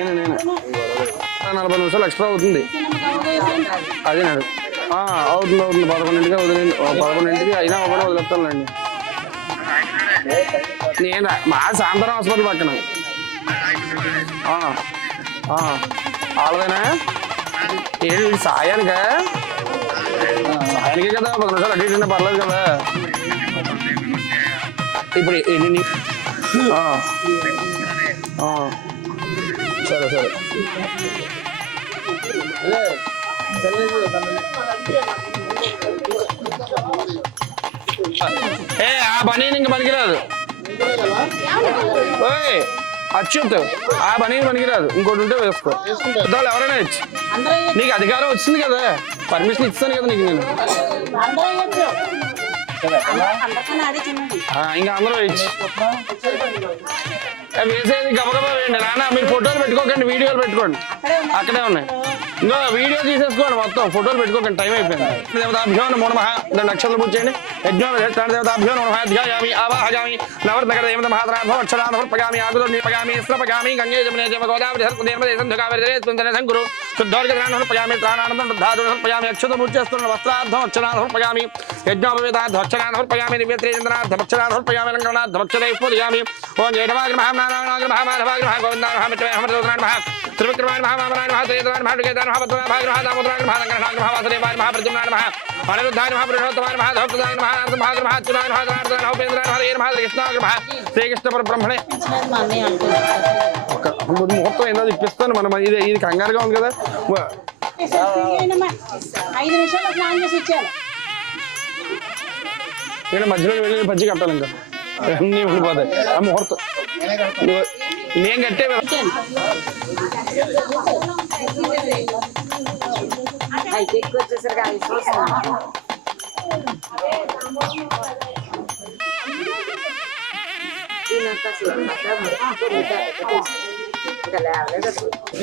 నేనే 40 నిమిషాలు ఎక్స్ట్రా అవుతుంది అదేనండి అవుతుంది 11ంటికి వదిలేదు 11ంటికి అయినా ఒకటి వదిలేస్తానులేండి నేను మా సాయంత్రం హాస్పిటల్ పక్కన వాళ్ళదేనా ఏంటి సాయానికే కదా 10 నిమిషాలు అటు ఇటు పర్లేదు కదా ఇప్పుడు ఎన్ని సరే ఆ పని ఇంక పనికిరాదు అచ్యుత్ ఆ పని పనికిరాదు ఇంకోటి ఉంటే వేసుకో పెద్దవాళ్ళు ఎవరైనా ఇచ్చి నీకు అధికారం వచ్చింది కదా పర్మిషన్ ఇస్తాను కదా నీకు నేను ఇంకా అందరూ ఇచ్చి వేసేది గబగబా వేయండి నాన్న మీరు ఫోటోలు పెట్టుకోకండి వీడియోలు పెట్టుకోండి అక్కడే ఉన్నాయి ఇంకా వీడియో తీసేసుకోండి మొత్తం ఫోటోలు పెట్టుకోకండి టైం అయిపోయింది దేవతాభ్యో నమో నమః నక్షత్రం పూజ చేయండి యజ్ఞం దేవతాభ్యో నమో నమః ధ్యాయామి ఆవాహయామి నవర్నగర దేవత మహాద్రాభో అక్షరాధ పగామి ఆగుదో నిపగామి స్రపగామి గంగే జమునే జమ గోదావరి సర్పదేవ సంధుగావరి స్పందన సంగురు శుద్ధోర్గదానం పగామి ప్రాణానందం ధాతుడు పగామి అక్షత పూజ చేస్తున్న వస్త్రార్థం అక్షరాధ పగామి యజ్ఞోపవేదార్థ అక్షరాధ పగామి నివేత్రేంద్రార్థ అక్షరాధ పగామి రంగనాథ అక్షరే పూజయామి ఓం జయడవాగ్ర మహానారాయణ మహామాధవాగ్ర గోవిందాయ మహామిత్రే మహామృతోగ్రాయ మహా త్రివిక్రమాయ మహామామరాయ మహాత్రేతరాయ మహాడుకేతాయ మహాపద్మనాభాయ మహాదామోదరాయ మహారంగనాథ మహావాసుదేవాయ మహాప్రద్యుమ్నాయ మహా అనిరుద్ధాయ మహాపురుషోత్తమాయ మహాధోక్తదాయ మహానాథ మహాగ్ర మహాత్యునాయ మహాదాయ మహోపేంద్రాయ మహాదేవ మహాకృష్ణాగ్ర మహా శ్రీకృష్ణ పరబ్రహ్మణే ఒక ముహూర్తం ఏదో ఇప్పిస్తాను మనం ఇది కంగారుగా ఉంది కదా 5 నిమిషాలు స్నానం చేసి ఇచ్చారు ఇక్కడ మధ్యలో వెళ్ళి పచ్చి కట్టాలి ఇంకా అన్నీ ఉండిపోతాయి ఆ ముహూర్తం నేను కట్టే వచ్చేసరికి 5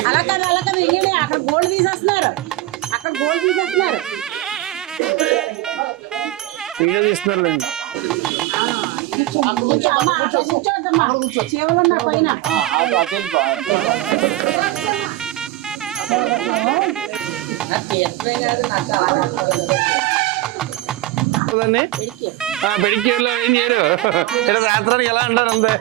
అలా కాదు అక్కడ గోల్డ్ తీసేస్తున్నారు వీడియో తీస్తున్నారులేండి చేవలు ఉన్నారు పైన పెడిక్యూర్లో ఏం చేయరు ఇలా రాత్రానికి ఎలా అంటారు అంతే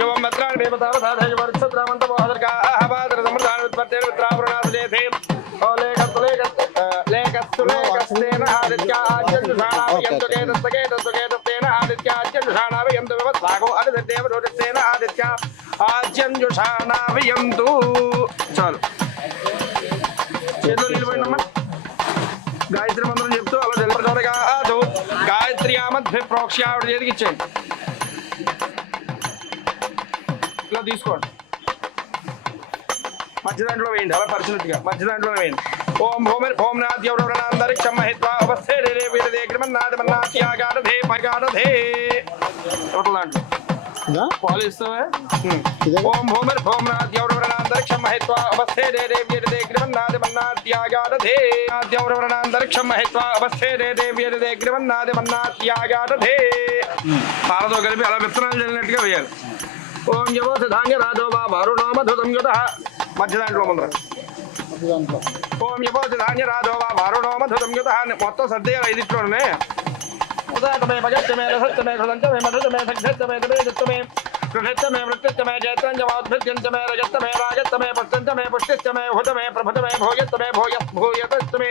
శుభం భద్రాణి దేవతావధాధయ వరుక్షత్రామంత మోహదర్గా ఆహవాదర సమృద్ధాన విత్పత్తేన విత్రాపురణాదజేతే లేకస్తులేకస్తేన ఆదిత్య ఆద్యంజుషాణావయంతు కేతస్తకేతస్తకేతస్తేన ఆదిత్య ఆద్యంజుషాణావయంతు వ్యవస్థాగో అదిదేవ రోదస్తేన ఆదిత్య ఆద్యంజుషాణావయంతు. చాలు చేతులు నిలబడినమ్మా. గాయత్రి మంత్రం చెప్తూ అలా జలపడగా గాయత్రి ఆమధ్య ప్రోక్ష్య ఆవిడ చేతికి ఇచ్చేయండి. ఇలా తీసుకోండి. మధ్య దాంట్లో వేయండి. అలా పరిచినట్టుగా మధ్య దాంట్లో వేయండి. ఓం భూమి భూమ్నాద్యవరణాంతరిక్షం మహిత్వా ఉపస్థే రే వీరదే క్రిమన్నాదమన్నాత్యాగారధే పగారధే దాంట్లో పాలు ఇస్తావా? ఓం భూమి భూమ్నాద్యవరణాంతరిక్షం మహిత్వా ఉపస్థే రే వీరదే క్రిమన్నాదమన్నాత్యాగారధే ఆద్యవరణాంతరిక్షం మహిత్వా ఉపస్థే రే వీరదే క్రిమన్నాదమన్నాత్యాగారధే. పాలతో కలిపి అలా విత్తనాలు చల్లినట్టుగా వేయాలి. ఓం యవోస ధాన్య రాధో వా వరుణో మధుతం యుతః మధ్య దాంట్లో మంత్రం. ఓం యవోస ధాన్య రాధో వా వరుణో మధుతం యుతః మొత్తం సర్దేయాలి. ఐదిట్లోనే ఉదాతమే భగత్తమే రసత్తమే కృతంతమే మధుతమే సగ్ధత్తమే తమేదత్తమే కృషత్తమే వృత్తత్తమే జైత్రంజమాద్భృత్యంతమే రజత్తమే రాగత్తమే పష్టంతమే పుష్టిస్తమే హుతమే ప్రభతమే భోగత్తమే భూయతస్తమే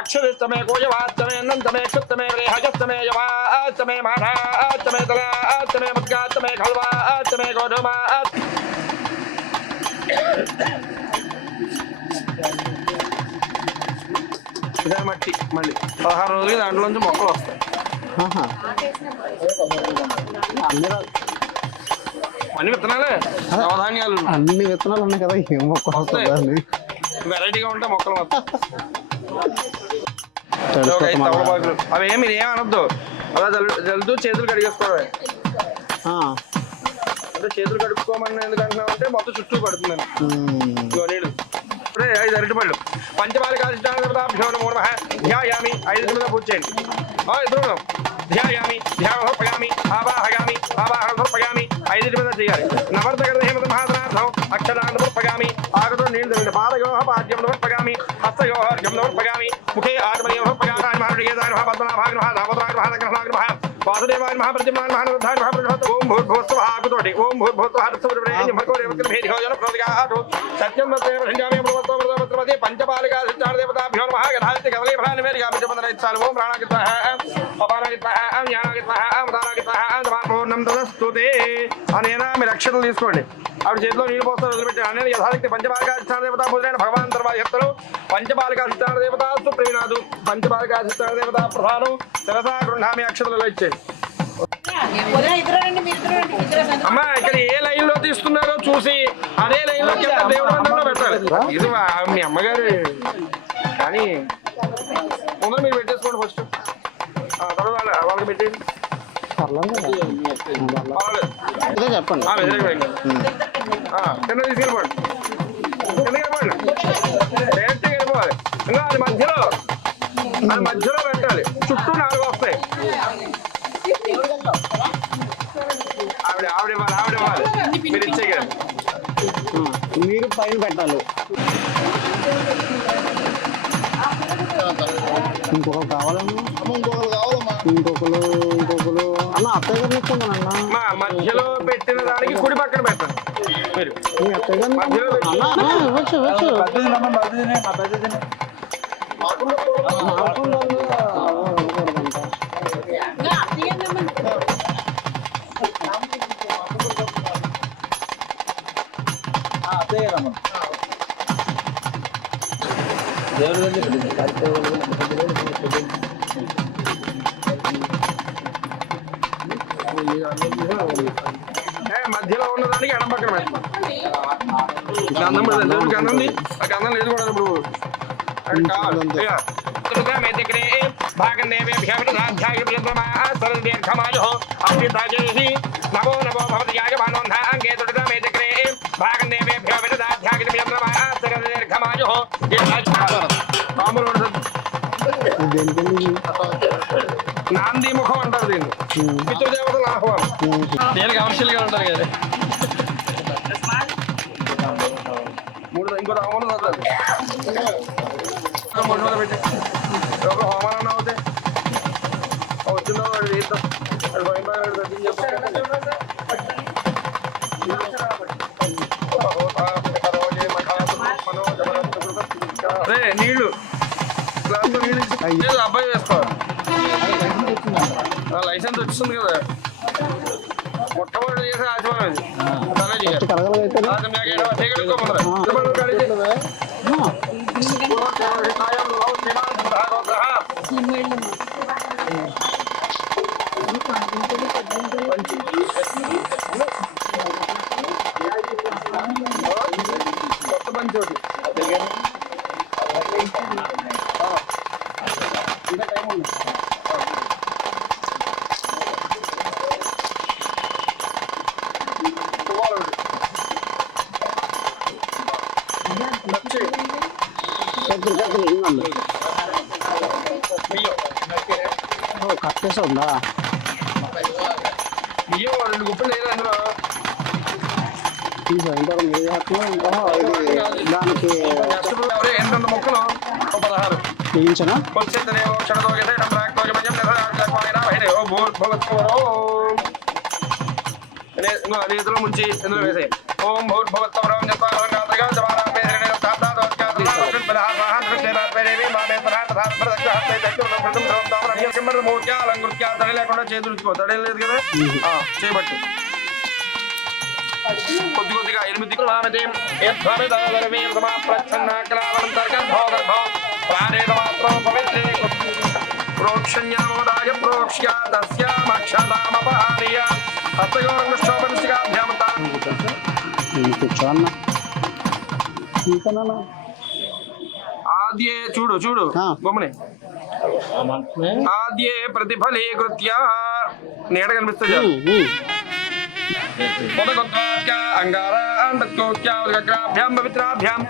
అక్షరస్తమే కోయవాత్తమే అన్నంతమే క్షుత్తమే రేహజస్తమే యవాత్తమే మాఢాత్తమే తలాత్తమే ముద్గాత్తమే ఖల్వాత్తమే గోధుమా. ఇదే మట్టి. మళ్ళీ 16 రోజులకి దాంట్లోంచి మొక్కలు వస్తాయి. అన్ని విత్తనాలే నవధాన్యాలు. అన్ని విత్తనాలు ఉన్నాయి కదా, ఏం మొక్కలు వస్తాయి? వెరైటీగా ఉంటాయి మొక్కలు మొత్తం. అవి మీరు ఏం అనొద్దు. అలా జల్లుతూ చేతులు కడిగేసుకోవడమే. అంటే చేతులు కడుక్కోమని ఎందుకంటున్నావు అంటే మొత్తం చుట్టూ పడుతుందని. నీళ్ళు 5 అరటిపళ్ళు పంచబాలికాభ్యో నమో నమః ధ్యాయామి. 5 నిమిషాలు పూజ చేయండి. ఎదురు ధ్యాయామి ధ్యానోపగామి ఆవాహగామి ఆవాహనోపగామి 5 నిమిషాలు చేయాలి. నవర్తగర్హేమహాదనాథం అక్షరాన్ని ఆగతో నీళ్ళు తినండి. పాదయోహ పాద్యం నవర్పగామి హస్తయోహ అర్ఘ్యం నవర్పగామి ముఖే ఆత్మయోహపగామి మహాగేదాయ పద్మనాభాయ దామోదరాయ మహాగ్రహాయ వాసుదేవాయ మహాప్రతిమాయ మహానుద్ధాయ మహాప్రతిహోత. ఓం భూర్భువస్సువః ఆకుతోటి ఓం భూర్భువస్సువః హస్తపురేణ్యం భర్గో దేవకృతమేధియోజన ప్రోదిగాటు సత్యం వదేవ సంజామి అమృతవత్తో అమృతవత్రమతి పంచపాలికా సిద్ధార్థదేవతాభ్యో నమః గధాదిత్య కదలే భ్రానివేదిగా విజయమందరైత్సాలు. ఓం ప్రాణాగిత్వః అపానాగిత్వః జ్ఞానాగిత్వః ఉదానాగిత్వః పూర్ణం తదస్తుతే. అనేనా మీరు అక్షతలు తీసుకోండి. ఆవిడ చేతిలో నీళ్ళు పోస్తారు, వదిలిపెట్టాను. అనేది యథాశక్తి పంచపాలికా సిద్ధార్థదేవత పూజలైన భగవాన్ తర్వాత చెప్తారు. పంచపాలికా సిద్ధార్థదేవత సుప్రీనాథు పంచపాలికా సిద్ధార్థదేవత ప్రధానం శిరసా గృహామి అక్షతలు ఇచ్చేది. అమ్మా ఇక్కడ ఏ లైన్ లో తీస్తున్నారో చూసి అదే లైన్ లో కింద దేవుడి మందిరంలో పెట్టాలి. ఇది మీ అమ్మగారు కానీ ముందు మీరు పెట్టేసుకోండి ఫస్ట్. తర్వాత వాళ్ళకి పెట్టేయండి. చెప్పండి. కింద తీసుకెళ్ళిపోండి. కిందకి వెళ్ళిపోండి. డైరెక్ట్గా వెళ్ళిపోవాలి. ఇంకా అది మధ్యలో పెట్టాలి. చుట్టూ 4 వస్తాయి. ఆవిడ ఇవ్వాలి మీరు ఇచ్చేయగలరు. మీరు పైన పెట్టాలి. ఇంకొకరు కావాలమ్మా. ఇంకొకరు అన్న అత్తయ్య గారిని ఇచ్చామన్నా. మధ్యలో పెట్టిన దానికి కుడి పక్కన పెట్టండి. మీరు మీ అత్తయ్య గారిని మధ్యలో ఇవ్వచ్చు. మధ్యలో ఉన్నదానికి ఎడం పక్కన పెట్టండి. గంధం పడుతుంది. గంధం గంధం లేదు కూడా ఇప్పుడు నమో నమో భవతి యాగమానోంధాంగే తుడితా మే చక్రే భాగందేవేభ్యో విదధాధ్యాగిరిర్ఘమాయో. నాంది ముఖం అంటారు దీన్ని. పితృదేవతల ఆహ్వానం. దేనికి కమర్షియల్గా ఉంటారు కదా. ఇంకో హోమం చదువుతుంది. పెట్టి ఒక హోమానం అవుతాయి. వచ్చిందో వాడు తీద్దాం. అది భయం చెప్పి లేదు, అబ్బాయి వేసుకో. లైసెన్స్ వచ్చింది కదా, మొట్టమొదటి చేసే ఆచరణ ఇది. తనే చేయాలి. కడగలైతే అది మీకు ఏడవ చేయగలుగుతాం. కొత్త పంచోటి కట్టేసి ఉందా బియ్యం 2 గుప్పలు లేదు అందులో. దానికి ఏంటంటే మొక్కలు 16 వేయించనా నేతిలో ముంచి ఇందులో వేసే ఓం భూర్భువత్వరం మూర్త్యాలంకృత్యా తడి లేకుండా చేతులుచుకో. తడి లేదు కదా, చేయబట్టు కొద్ది కొద్దిగా 8 ప్రోక్షణ్యామోదాయ ప్రోక్ష్య దస్యామక్షతామపహార్య హస్తయోరంగశోభనసికాభ్యామతాం. కూర్చోన్న ఆద్యే చూడు చూడు బొమ్మని ఆద్యే ప్రతిఫలీకృత్య నీడ కనిపిస్తుంది. అంగారాభ్యాం పవిత్రాభ్యాం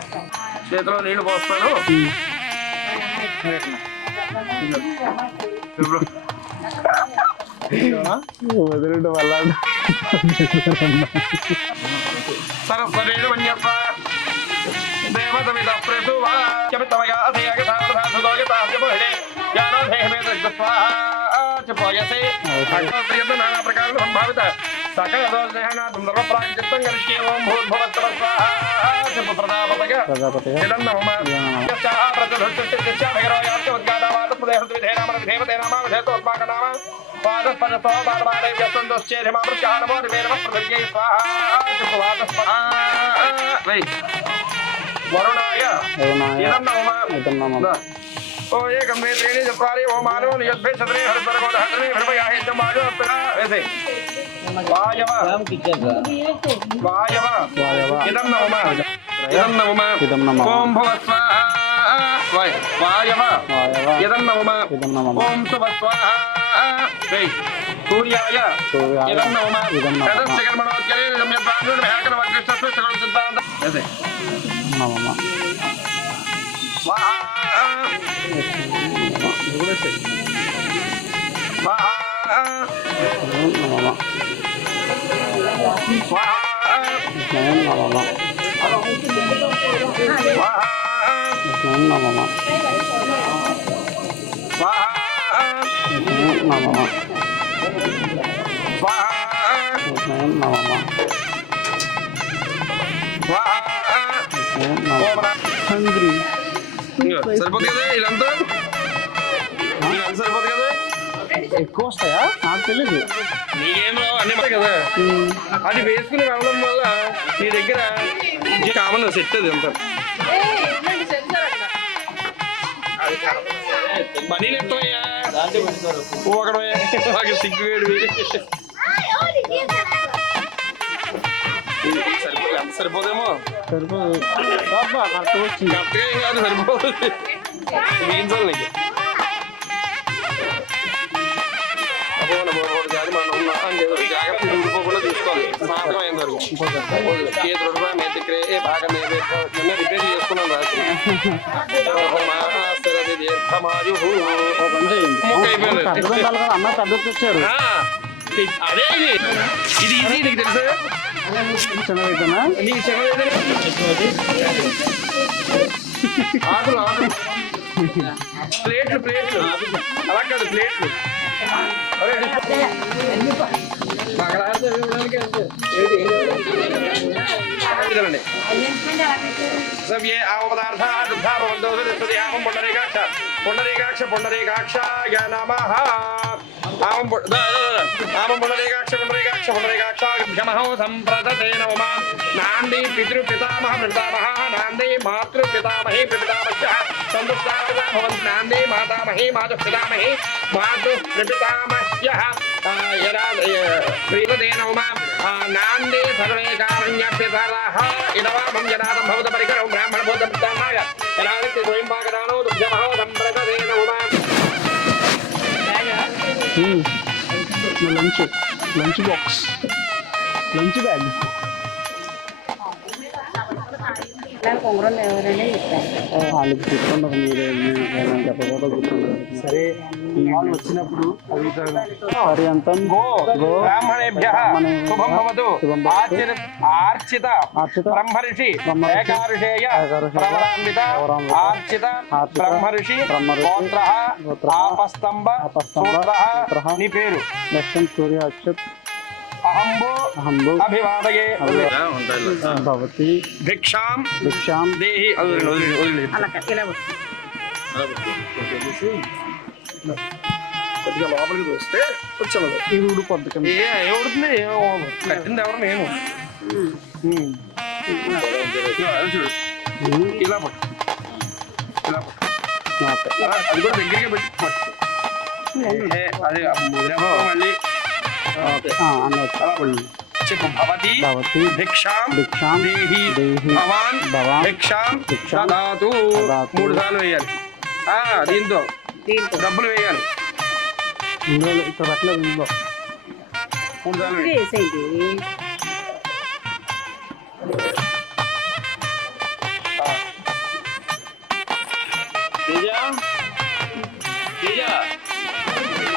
చేతిలో నీళ్లు పోస్తాను. వదిలిండు వల్ల సరస్వరేణ మన్యస్వ దేవతమిద ప్రసువాక్యమితమయా అధేయగతావధాసుదోయతాస్యమోహినే జ్ఞానోధేహమేతస్వాహాచపోయసే అగ్నోత్రియత నానా ప్రకారం సంభావిత సకల దోషదేహనాథం సర్వప్రాజ్ఞత్తం గరిష్యే ఓం భూర్భువస్సవ స్వాహాచపుత్రదాపతయ ఇదం నమః యస్యాః ప్రతిధృత్యస్య భైరవయాత్యవద్గాదావాదప్రదేహృద్విధేనామ విధేమతేనామ విధేతోస్మాకనామ పాదస్పదతో పాదపాదే వ్యస్తందోశ్చేరిమామృత్యానమో నివేనమ ప్రతిజ్ఞై స్వాహాచపువాదస్పద వై వరుణాయ ఇదం నమః ఓ ఏకం మే త్రీణి చత్వారి ఓ మానవ నియద్భే చత్రే హరిపరగోదహత్రే హృపయాహే జమాజో అప్పినా వేసే వాయవ వాయవ ఇదం నమః ఇదం నమః ఓం భువస్వాహా వై వాయవ ఇదం నమః ఓం సువస్వాహా వై సూర్యాయ ఇదం నమః తదస్య కర్మణోత్యరే సంయద్వాంశుర్ మహాకర వక్రస్తస్య సకల సిద్ధాంత వేసే నమః స్వాహా హంగ్రీ సరిపోతుంది కదా ఇదంతా సరిపోతుంది కదా. ఎక్కువ వస్తాయా నాకు తెలియదు. నీకేం రావు అన్నీ కదా. అది వేసుకుని రావడం వల్ల నీ దగ్గర కామన్ సెట్ అది అంతా. మనీలు ఎత్తవయ్యా ఒకడమే నాకు సిగ్గువేడివి. ఎంత సరిపోదేమో సరిపోదు కరెక్ట్గా ఏం కాదు సరిపోతుంది. మిగించాలి నీకు జాగ్రత్త ఊడిపోకుండా చూసుకోవాలి. సాయంత్రం అయిన వరకు చేతి రూపాయ మేతిక్రే బాగా నిన్న రిపేర్ చేసుకున్నాం రాత్రి. అన్న తగ్గొచ్చు వచ్చారు. అదే ఇది ఇది ఈజీ నీకు తెలుసా. చిన్నదైతేనా నీకు చిన్నదైతే ఆకులు ఆకులు ప్లేట్లు ప్లేట్లు అలా కాదు ప్లేట్లు. ఇదండి ఎందుకంటే అలా పెట్టారు సవ్యే ఆమపదార్థాః దుగ్ధా భవంతో సుదియామం పుండరీకాక్షాయ నమః ఆమం పుండరీకాక్షాభ్యమహో సంప్రదతే నమః నాంది పితృపితామహ పితామహ నాంది మాతృపితామహి పితామహ్యః సంతుష్టాః భవంతి నాంది మాతామహి మాతుఃపితామహి మాతుఃపితామహ్యః ప్రీతదే నమః నాంది సర్వే కారుణ్యపితరః ఇదవామం జనాదం భవత పరికరం బ్రాహ్మణ భూత పితామహ యనాదిత్య గోయింపాకదానో దుగ్ధమహో సంప్రదతే నమః లంచ్ బాక్స్ లంచ్ బ్యాగ్ దానికి ఉంగరం ఎవరండి చెప్పారు వాళ్ళకి గుర్తుండదు మీరు చెప్పకపోతే గుర్తుండదు సరే వాళ్ళు వచ్చినప్పుడు అవి హరి అంతం బ్రాహ్మణేభ్యః శుభం భవతు ఆర్చిత బ్రహ్మర్షి ఏకారుషేయ ప్రవరాన్విత ఆర్చిత బ్రహ్మర్షి గోత్రః ఆపస్తంభ సూత్రః నీ పేరు లక్ష్మణ్ సూర్య అక్షత్ అహంబో అభివాదయే భవతి భిక్షాం దేహి అలా ఇలా కొద్దిగా లోపలికి వస్తే వచ్చాను ఇరుడు పద్ధకం ఏమవుతుంది కట్టింది ఎవరు నేను చూడు ఇలా పట్టు ఇలా పట్టు అది కూడా దగ్గరగా పెట్టి పట్టు అది మళ్ళీ అలా పడు చెప్పు భవతి భిక్షాం దేహి భవాన్ భిక్షాం దదాతు 3 సార్లు వేయాలి దీంతో డబ్బులు వేయాలి ఇక్కడ పెట్టలేదు 3 సార్లు వేయాలి వేసేది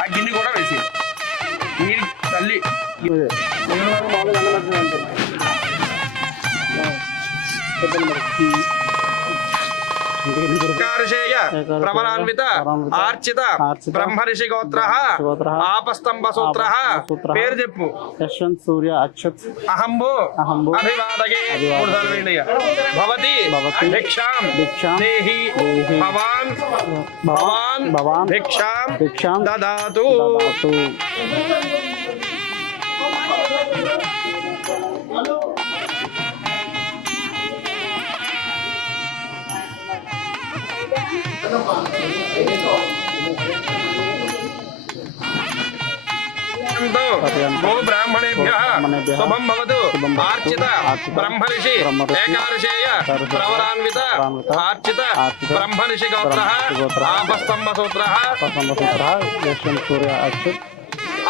ఆ గిన్నె కూడా వేసి మీరు తల్లి ప్రబలాన్విత ఆర్చిత బ్రహ్మర్షి గోత్రః ఆపస్తంభ సూత్రః పేరు చెప్పు యశ్వంత్ సూర్య అక్షత్ అహంబో అభివాదగే 3 సార్లు వేయండి భవతి భిక్షాం దేహి భవాన్ భిక్షాం దదాతు గో బ్రాహ్మణేభ్యః శుభం భవతు ఆర్చిత బ్రహ్మర్షి ఏకారుషేయ ప్రవరాన్విత ఆర్చిత బ్రహ్మర్షి గోత్రః ఆపస్తంభ సూత్రః యశ్వంత్ సూర్య అక్షత్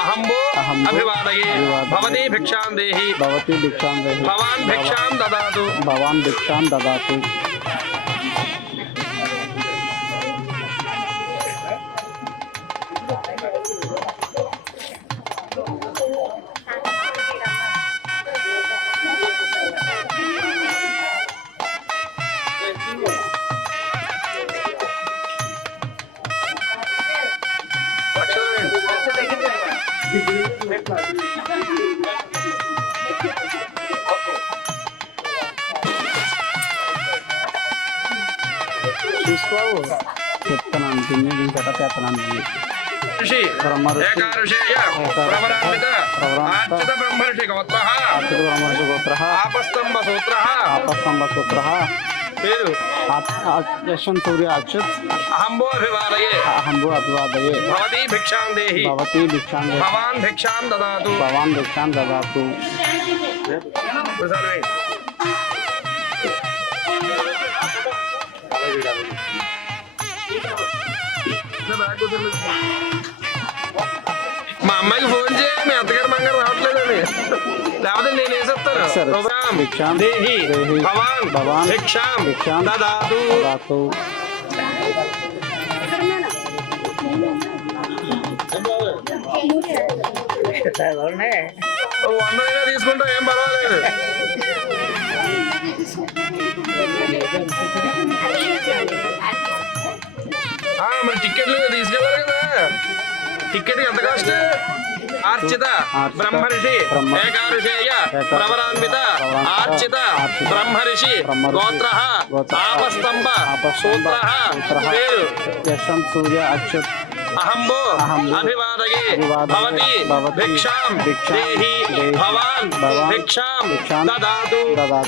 అహంబో అభివాదయే భవతి భిక్షాం దేహి భవాన్ భిక్షాం దదాతు చూసుకోవు చెప్తాను దీన్ని చెప్తాను ఏకారుషేయ ప్రవరాన్విత ఆర్చిత బ్రహ్మర్షి గోత్రః ఆపస్తంభ సూత్రః పేరు యశ్వంత్ సూర్య అక్షత్ అహంబో అభివాదయే భవతి భిక్షాం దేహి భవాన్ భిక్షాం దదాతు మా అమ్మాయికి ఫోన్ చేయ మీ అత్తగారు మంగారు రావట్లేదని లేకపోతే నేను వేసేస్తాను భిక్షాం దేహి భవాన్ భిక్షాం దదాతు వందైనా తీసుకుంటా ఏం పర్వాలేదు మరి టికెట్లు తీసుకెళ్ళాలి కదా టికెట్ ఎంత కాస్ట్ ఆర్చిత బ్రహ్మర్షి ఏకారుషేయ ప్రవరాన్విత ఆర్చిత బ్రహ్మర్షి గోత్ర ఆపస్తంభ సూత్ర పేరు యశ్వంత్ సూర్య అచ్యుత్ అహంబో అభివాదగే భవతి భిక్షాం దేహి భవాన్ భిక్షాం దదాతు.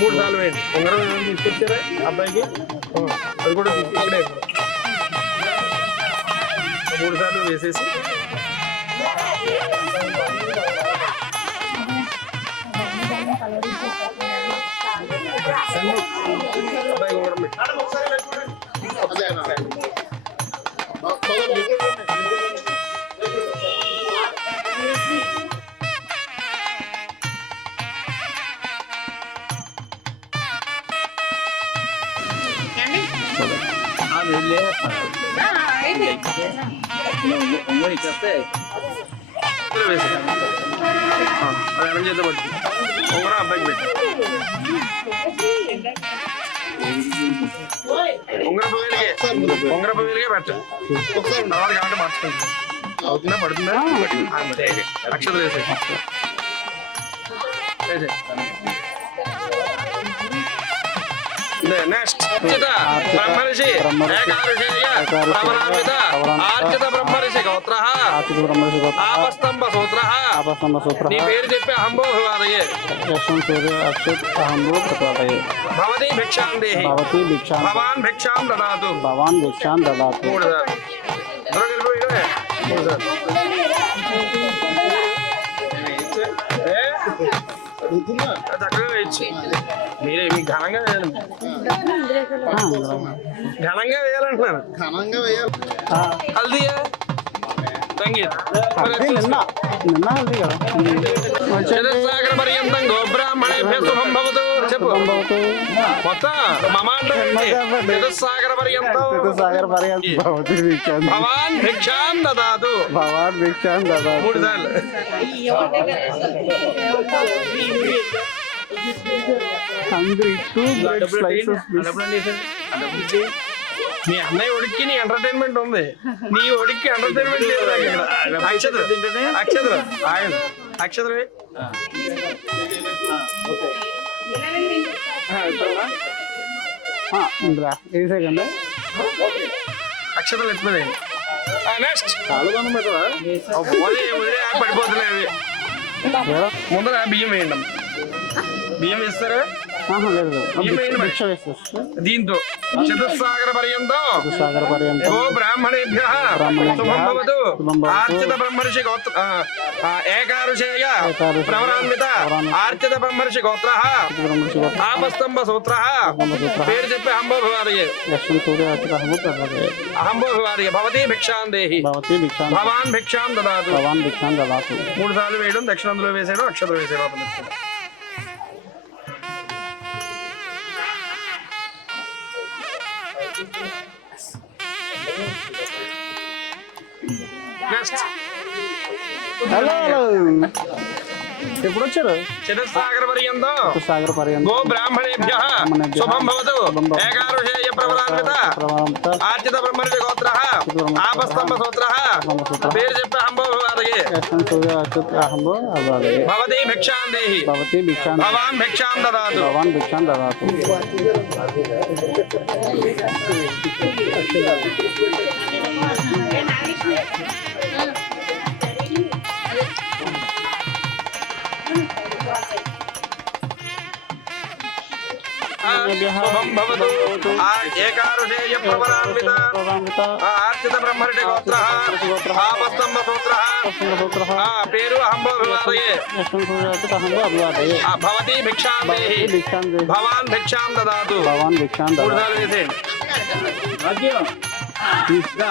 మూడు సార్లు వేయండి. ఉంగరం తీసుకొచ్చారా అబ్బాయికి? అది కూడా ఇక్కడే మూడు సార్లు వేసేసి అబ్బాయికి ఉంగరం పెట్టి చేత పట్టి ఉంగరం అబ్బాయికి పెట్టి ఉంగరపు వేలిగే పెట్టండి. తర్వాత కాబట్టి మార్చుకోండి. అవుతుందా పడుతుందా? అక్షతలు వేసేయి. నెక్స్ట్ బ్రహ్మర్షి ఏకారుషేయ ప్రవరాన్విత ఆర్చిత బ్రహ్మర్షి గోత్ర ఆపస్తంభ సూత్ర. నీ పేరు చెప్పి అహంబో అభివాదయే యశ్వంత్ సూర్య అచ్యుత్ అహంబో ప్రచోదయే భవతి భిక్షాం దేహి భవతి భిక్షాం భవాన్ భిక్షాం దదాతు. భవాన్ భిక్షాం దదాతు. మూడు సార్లు మూడు సార్లు చక్కగా వేయచ్చు. మీరే మీకు ఘనంగా వేయాలి. ఘనంగా వేయాలంటున్నాను. హల్దీయా సంగీత్ నిన్న హల్దీ కదా. చతుస్సాగర పర్యంతం గోబ్రాహ్మణేభ్యః శుభం భవతు. చెప్పు మొత్తం మమ అంటే చతుస్సాగర పర్యంతం సాగర్ పర్యంతం భవతి భిక్షాం భవాన్ భిక్షాం దదాతు. భవాన్ భిక్షాం దదాతు. మూడు సార్లు hungry two bread slices మీ అన్నయ్య ఒడికి నీ ఎంటర్టైన్మెంట్ ఉంది, నీ ఒడికి ఎంటర్టైన్మెంట్ లేదు. అక్షతలు అక్షతలు ఆగండి. అక్షతలు సెకండ్ అక్షతలు ఎత్తుకునేయండి. నెక్స్ట్ పడిపోతున్నాయి. ముందర బియ్యం వేయండి. బియ్యం వేస్తారా? దీంతో చతుస్సాగర పర్యంతం గో బ్రాహ్మణేభ్యః శుభం భవతు. ఆర్చిత బ్రహ్మర్షి గోత్ర ఏకారుషేయ ప్రవరాన్విత ఆర్చిత బ్రహ్మర్షి గోత్ర ఆపస్తంభ సూత్ర. పేరు చెప్పి అహంబో అభివాదయే అహంబో అభివాదయే భవతి భిక్షాం దేహి భవాన్ భిక్షాం దదాతు. మూడు సార్లు వేయడం, దక్షిణంలో వేసేయడం, అక్షతలు వేసేయడం. హలో ఎప్పుడు వచ్చారు? చతుస్సాగర పర్యంతం సాగర్ పర్యంతం గో బ్రాహ్మణేభ్యః శుభం భవతు. ఏకారుషేయ ప్రవరాన్విత ఆర్చిత బ్రహ్మర్షి గోత్ర ఆపస్తంభ సూత్ర. పేరు చెప్పి అహంబో అభివాదయే యశ్వంత్ సూర్య అచ్యుత్ అహంబో అభివాదయే భవతి భిక్షాం దేహి భవతి భిక్షాం భవాన్ భిక్షాం దదాతు. భవాన్ భిక్షాం దదాతు. శుభం భవతు. ఏకారుషేయ ప్రవరాన్విత ఆర్చిత బ్రహ్మర్షి గోత్ర ఆపస్తంభ సూత్ర. పేరు అహంబో అభివాదయే భవతి భిక్షాం దేహి భవాన్ భిక్షాం దదాతు. భవాన్ భిక్షాం మూడు దదాతు. సార్లు వేసేయండి.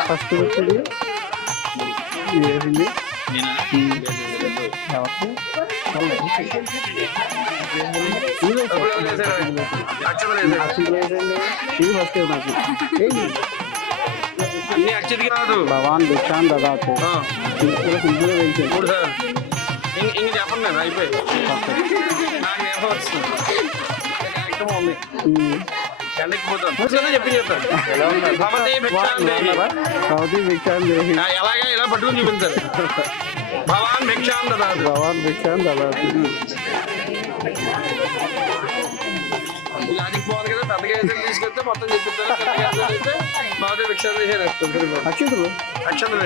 ఫస్ట్ వచ్చింది వేసింది ఇది ఫస్ట్ నాకు అన్ని అక్షతికి రాదు. భవాన్ భిక్షాం దదాతు. సింపుల్ గా వేయించాను. మూడు సార్లు ఇంక చెప్పండి. నేను అయిపోయి నాకు నేర్ప వస్తుంది. ఎండకపోతాను చెప్పి చెప్తాను. భవతి భిక్షాం దేహి భవతి భిక్షాం దేహి ఎలాగా ఇలా పట్టుకుని చూపించాలి. భవాన్ భిక్షాం దదాతు భవాన్ భిక్షాం దదాతు లాజిక్ పోవాలి కదా పెద్ద కేసులు తీసుకెళ్తే మొత్తం చెప్తారు చిన్న కేసులు అయితే మాదే భిక్షాం చేసేది అక్షతులు అక్షంతలు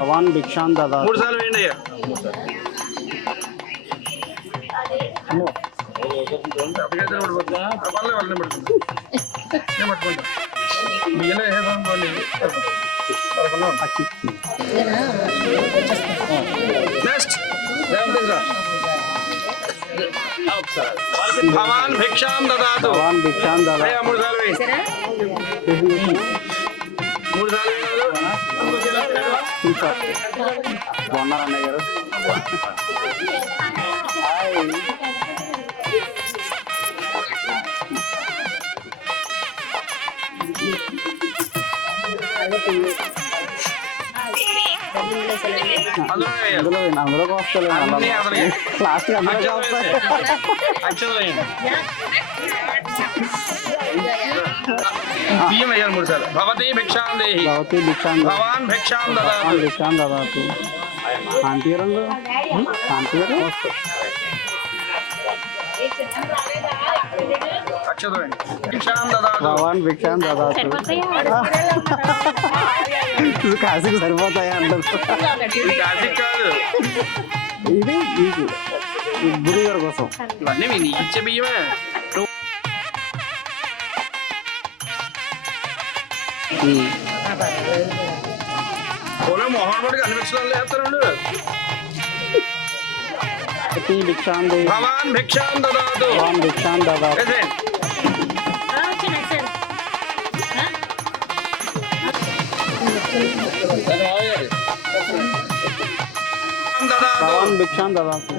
భవాన్ భిక్షాం దదాతు 3 సార్లు వేయండి అయ్యా పర్లేదు వాళ్ళని పడుతుంది నేను పట్టుకుంటా బియ్యలో వేసేదానుకోండి నెక్స్ట్ భవాన్ భిక్షాం దదాతు భవాన్ భిక్షాం దదాతు అయ్యా 3 సార్లు వేయండి 3 సార్లు బాగున్నారు అన్నయ్య గారు అందులోకి వస్తలేదు లాస్ట్ బియ్యం వేయాలి 3 సార్లు భవతి భిక్షాం దేహి భవతి భిక్షాం భవాన్ భిక్షాం దదాతు భవాన్ భిక్షాం దదాతు కాంతి గారు కాంతి గారు అక్షతమేండి భిక్షాం దదాతు భవాన్ భిక్షాం దదాతు కాశీకి సరిపోతాయా అంటారు ఇది కాశీకి కాదు ఇది గుడి గారి కోసం ఇవన్నీ మీ ఇచ్చే బియ్యమే పోలే మోహన్ పడికి అన్ని భిక్షాలు వేస్తారండి భిక్షాం భవాన్ భిక్షాం దదాతు భవాన్ భిక్షాం దదాతు భవాన్ భిక్షాం దదాతు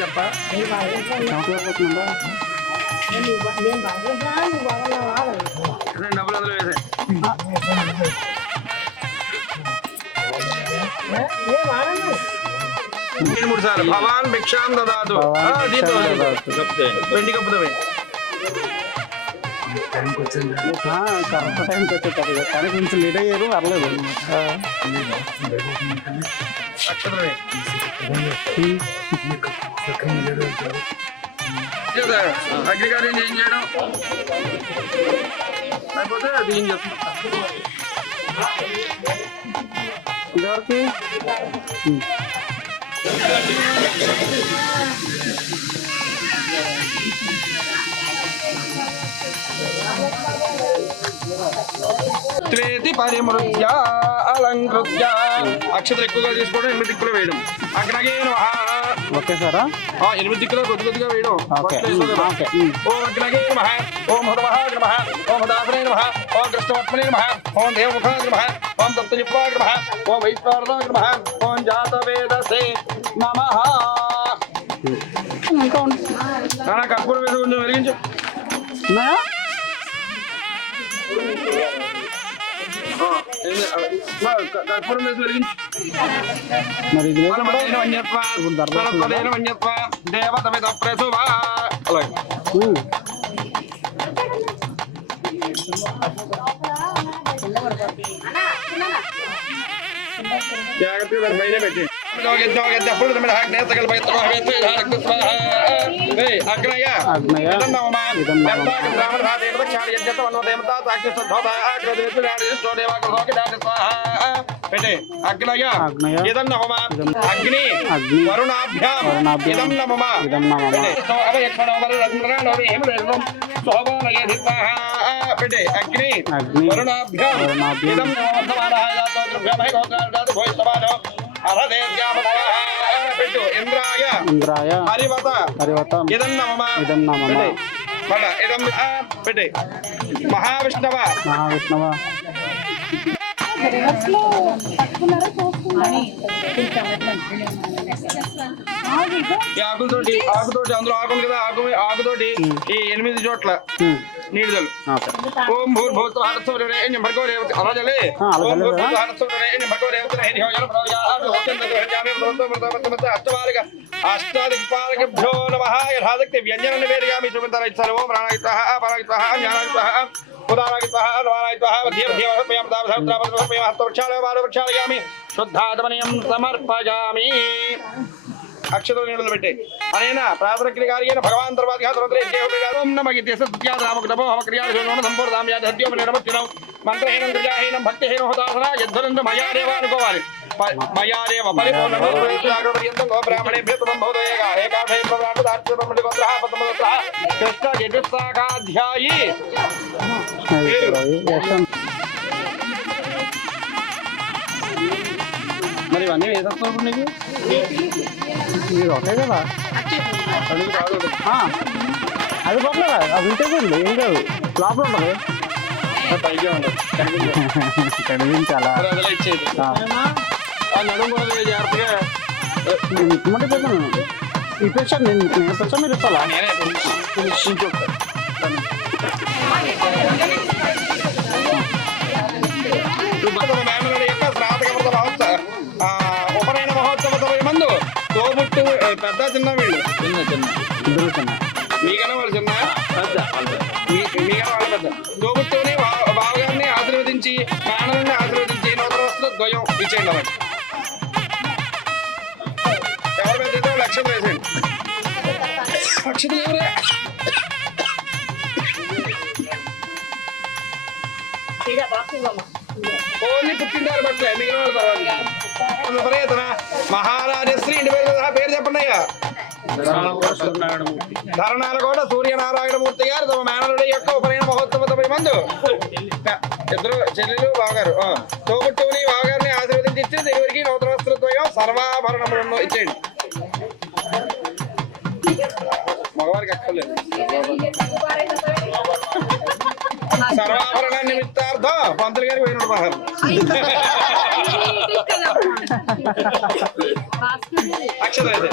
చెప్ప డబ్బులు అందులో వేసే 3 సార్లు భవాన్ భిక్షాం దదాతు వెండి కప్పుతామే కరెక్ట్ టైంకి వచ్చేది కానీ కొంచెం లేట్ అయ్యారు పర్లేదు అక్షతమే అగ్నికార్యం ఏం చేయడం లేకపోతే అది ఏం చేస్తున్నా ఇదివరకు త్రేతి పరిమృత్య అలంకృత్య అక్షతలు ఎక్కువగా తీసుకోవడం 8 దిక్కులు వేయడం అగ్నగే నమః ఓకే సారా 8 దిక్కులు కొద్దిగా వేయడం ఓకే ఓం అగ్నగే నమః ఓం హృదవః నమః ఓం హదాసనే నమః ఓం కృష్ణవత్మనే నమః ఓం దేవముఖాయ నమః ఓం దత్తజిహ్వాయ నమః ఓం వైశ్వానరాయ నమః ఓం జాతవేదసే నమః నానా కర్పూరం వేసి కొంచెం వెలిగించు కర్పూరం వేసి వెలిగించు మరి ఇది దేవత మీద ప్రసువా అలాగే జాగ్రత్తగా దాని పైన పెట్టి పెట్టే అగ్నయ ఇదం నమః అగ్ని వరుణాభ్యాం ఇదం నమః పెట్టే అగ్ని వరుణాభ్యాం ఇదం పెట్టు ఇంద్రాయ హరివత ఇదం నమః ఇదం పెట్టే మహావిష్ణవ ఆకుతోటి అందులో ఆకులు కదా ఆకుతోటి ఈ 8 చోట్ల నీళ్ళు చల్లు ఓం భూర్భూతోరేణ్యం భర్గో రేవతి అలాజలే ఓం భూర్భూతోరేణ్యం భర్గో రేవతి అష్టవారిగా అష్టాదిక్పాలకేభ్యో నమః యథాశక్తి వ్యంజన నివేదయామి సుమంతరైత్సర్వ ఓం ప్రాణాయిత్వః అపరాయిత్వః జ్ఞానాయిత్వః ఉదారాయిత్వః ధ్వానాయిత్వః మధ్యమధ్యమహత్తవృక్షాలయామి శుద్ధాత్మనియం సమర్పయామి. అక్షతలు నీళ్ళు పెట్టి అనేన ప్రాతరక్రియార్యేణ భగవాన్ ఓం నమః సత్యాదామకుటమో హమక్రియాశూన్యం సంపూర్ణాం యాదహద్యోమ నిర్మత్తినం మంత్రహీనం క్రియాహీనం భక్తిహీనం హోతాసన యద్వనందు మయాదేవ అనుకోవాలి. మయాదేవ పరిపూర్ణం బ్రాహ్మణేభ్యో తుమం భౌతయేక ఏకాధే గోత్రః పద్మగోత్రః కృష్ణ యజుస్సాకాధ్యాయి. మరి ఇవన్నీ వేసేస్తున్నప్పుడు నీకు మీరు ఒకే కదా అది పర్లేదా అది ఉంటే ఉంది ఏం కాదు లోపల ఉంటుంది పైగా ఉండదు కనిపించాలా ఇచ్చేది నడుము జాగ్రత్తగా నేను ఇప్పమంటే పెడతాను ఇప్పించాను నేను ఇప్పించా మీరు ఇప్పాలా నేనే ఉపనయన మహోత్సవ మందు తోబుట్టు పెద్ద చిన్న వీళ్ళు ఇద్దరు చిన్న మీకన్నా వాళ్ళు చిన్న మీకన్నా వాళ్ళ పెద్ద తోబుట్టుని బావగారిని ఆశీర్వదించి మేనల్ని ఆశీర్వదించి నూతన వస్త్ర ద్వయం ఇచ్చేయండి అన్నమాట. ఎవరి పెద్ద అయితే లక్ష్యం వేసేయండి. అక్షతలు ఎవరే ఓన్లీ పుట్టింటారు బట్లే మిగిలిన వాళ్ళ తర్వాత మహారాజశ్రీ ఇంటి పేరు చెప్పండి అయ్యా. ధరణాలకోట సూర్యనారాయణమూర్తి గారు తమ మేనలుడి యొక్క ఉపనయన మహోత్సవ మందు ఇద్దరు చెల్లెలు బావగారు తోబుట్టుని బావగారిని ఆశీర్వదించి ఇచ్చి దేవుడికి నూతన వస్త్రద్వయం సర్వాభరణములను ఇచ్చేయండి. మగవారికి అక్కర్లేదు. సర్వాభరణ నిమిత్తార్థం పంతులు గారికి పోయిన మహారు అక్షత అయితే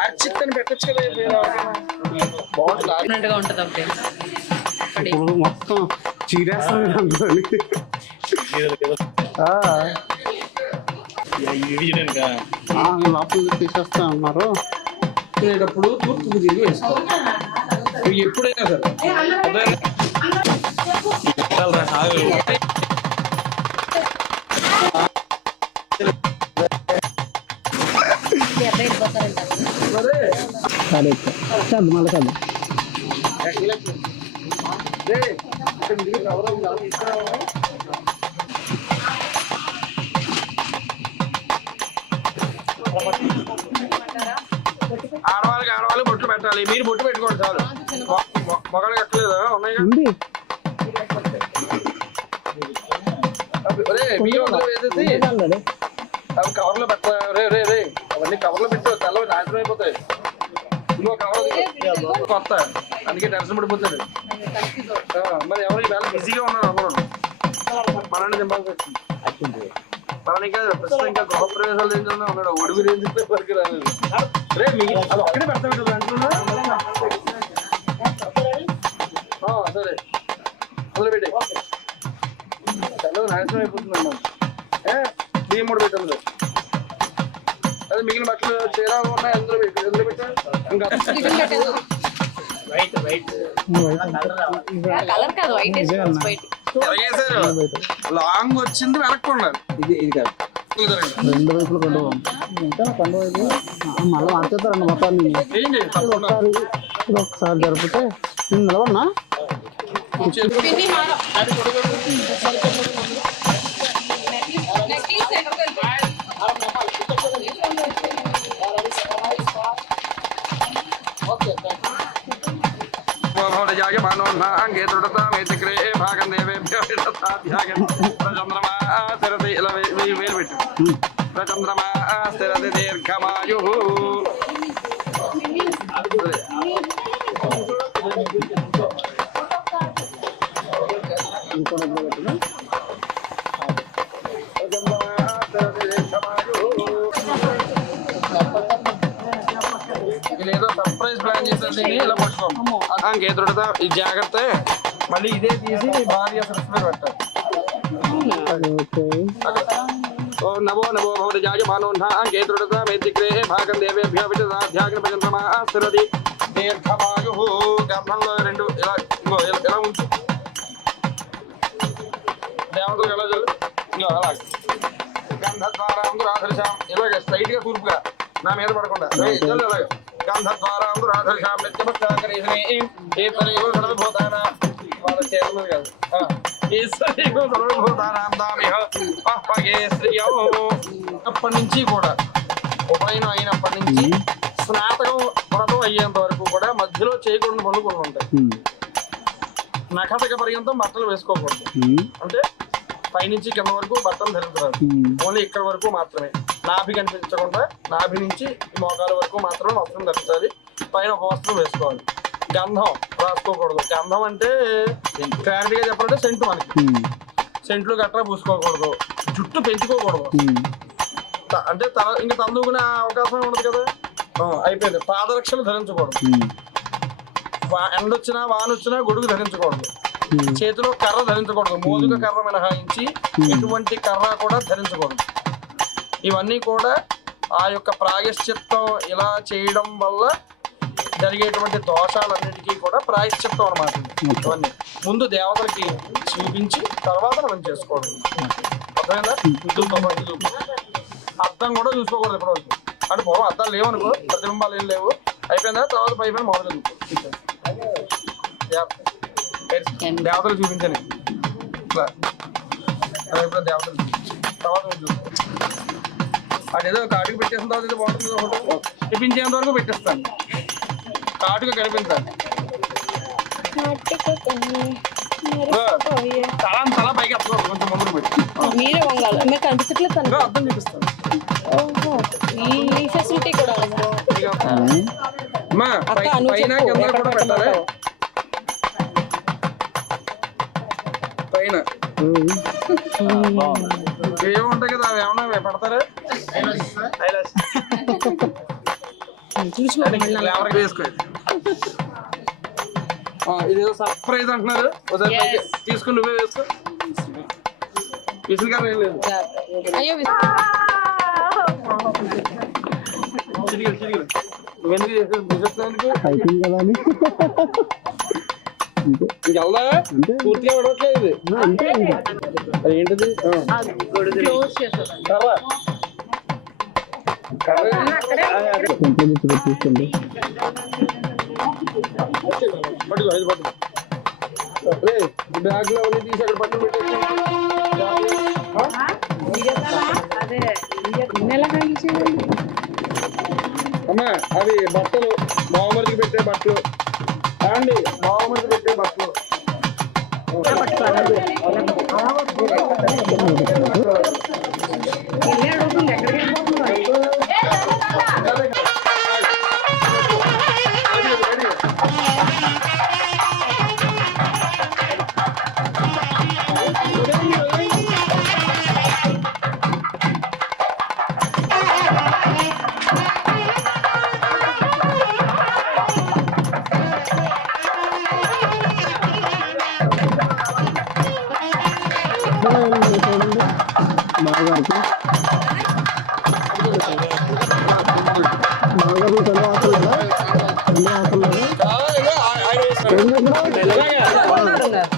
అర్చితని పెట్టచ్చు కదా బాగుంటుంది ఇప్పుడు మొత్తం చీరేస్తుంది లోపల తీసేస్తా ఉన్నారు. తినేటప్పుడు తూర్పుకు తిరిగి వేసుకోవాలి. ఎప్పుడైనా సరే సరే చదువు మళ్ళీ చదువు ఆడవాళ్ళకి ఆడవాళ్ళు బొట్లు పెట్టాలి. మీరు బొట్టు పెట్టుకోండి చాలు. మొగాళ్ళకి ఎక్కలేదా ఉన్నాయి అవి కవర్లో పెట్ట రే అవన్నీ కవర్లో పెట్టు తెల్ల నాశనం అయిపోతాయి. ఇంకో కవర్ కొత్త అందుకే టెన్షన్ పడిపోతాడు. మరి ఎవరు వేళ బిజీగా ఉన్నారు అందరూ మనల్ని దింపాల్సి వచ్చింది. మనం ఇంకా ప్రస్తుతం ఇంకా గృహప్రవేశాలు ఏంటన్నా ఉన్నాడు. ఒడుగు రేంజ్ వరకు రాలేదు. రే మీ అది ఒక్కడే పెడతా అంటున్నా. సరే మొదలుపెట్టే తెల్ల నాశనం అయిపోతుంది అన్నమాట. బియ్యం కూడా పెట్టాలి. అదే మిగిలిన బట్టలు చీర ఉన్నాయి ఎందులో పెట్టారు. ఇంకా లాంగ్ వచ్చింది వెనక్కి ఉండాలి. రెండు వైపులు కొండ వైపు మళ్ళీ మార్చేస్తారండి మొత్తాన్ని. ఒకసారి జరిపితే నేను నిలవన్నా అంగే దృఢతాగ్రే భాగం దేవేభ్యో ప్రచంద్రమా స్థిరతి ఇలా వేలు పెట్టు. ప్రచంద్రమా స్థిరతి దీర్ఘమాయు. వీళ్ళు ఏదో సర్ప్రైజ్ ప్లాన్ చేశారు, దీన్ని ఇలా పట్టుకోం గేతుడితో ఈ జాగ్రత్త. మళ్ళీ ఇదే తీసి భార్య సరస్సులో పెట్టాలి. ఓం నమో నమో భవతి జాయమానోన్హ గేతుడిత మేదిగ్రే భాగం దేవేభ్యో విజయాధ్యాగ్ని భజంతమాశ్రది దీర్ఘమాయు. గర్భంలో రెండు ఇలా ఇంకో ఇలా ఉంచు. దేవతలకు ఎలా చల్లు ఇలా అలాగే గంధద్వారాంధురాధర్షాం ఇలాగ స్ట్రైట్ గా తూర్పుగా నా మీద పడకుండా చల్లు అలాగే. గంధద్వారాంధురాధర్షాం నిత్యమస్తాకరేషిణే ఏతరేవ సర్వభూతాన వాళ్ళ చేతులు కాదు ఈశ్వరేవ సర్వభూతానాం దామిహ పహ్పగే శ్రియో. అప్పటి నుంచి కూడా ఉపనయనం అయినప్పటి నుంచి స్నాతకం వ్రతం అయ్యేంత వరకు కూడా మధ్యలో చేయకూడని పనులు కొన్ని ఉంటాయి. నఖతక పర్యంతం బట్టలు వేసుకోకూడదు. అంటే పైనుంచి కింద వరకు బట్టలు ధరించరాదు. ఓన్లీ ఇక్కడ వరకు మాత్రమే. నాభి కనిపించకుండా నాభి నుంచి మోకాల వరకు మాత్రమే వస్త్రం ధరించాలి. పైన ఒక వస్త్రం వేసుకోవాలి. గంధం రాసుకోకూడదు. గంధం అంటే క్లారిటీగా చెప్పాలంటే సెంటు. మనకి సెంట్లు గట్రా పూసుకోకూడదు. జుట్టు పెంచుకోకూడదు. అంటే ఇంకా తలదూకునే అవకాశం ఉండదు కదా. అయిపోయింది. పాదరక్షలు ధరించకూడదు. ఎండొచ్చినా వానొచ్చినా గొడుగు ధరించకూడదు. చేతిలో కర్ర ధరించకూడదు. మోదుగ కర్ర మినహాయించి ఎటువంటి కర్ర కూడా ధరించకూడదు. ఇవన్నీ కూడా ఆ యొక్క ప్రాయశ్చిత్తం ఇలా చేయడం వల్ల జరిగేటువంటి దోషాలన్నిటికీ కూడా ప్రాయశ్చిత్తం అన్నమాట. ఇవన్నీ ముందు దేవతలకి చూపించి తర్వాత మనం చేసుకోవడం. అర్థమైందా? అర్థం కూడా చూసుకోకూడదు ఇప్పటివరకు. అంటే పూర్వం అర్థాలు లేవనుకో, ప్రతిబింబాలు ఏం లేవు. అయిపోయిందా తర్వాత పై పైన మొదలు దేవతలు చూపించండి. ఇప్పుడు దేవతలు తర్వాత అదేదో కాటుకు పెట్టేసిన తర్వాత ఏదో బాగుంటుంది. ఒకటి చూపించేంత వరకు పెట్టేస్తాను. కాటుకు కనిపించాలి. తల పైకి వస్తుంది. కొంచెం ముందు పెట్టి మీరే వంగాలి. మీరు కనిపించట్లేదు. అర్థం చూపిస్తాను. ఈ ఫెసిలిటీ కూడా అమ్మా పైన కింద కూడా పెట్టాలి. పైన ఏముంటాయి కదా అవి ఏమన్నా పెడతారా? వేసుకోండి. ఇదేదో సర్ప్రైజ్ అంటున్నారు. ఒకసారి తీసుకుని నువ్వే వేసుకో. విసులు గారు ఏం లేదు. అయిపోయింది కదా అని ఇంకెళ్దా పూర్తిగా పడవట్లేదు. ఇది ఏంటిది? తీసుకోండి. పట్టుకో. ఐదు పట్టుకో. బ్యాగ్ లో అవన్నీ తీసి అక్కడ పట్టుకు పెట్టేసి అమ్మా అవి బట్టలు బావమరిదికి పెట్టే బట్టలు అండి. బావమరిది పెట్టే బట్టలు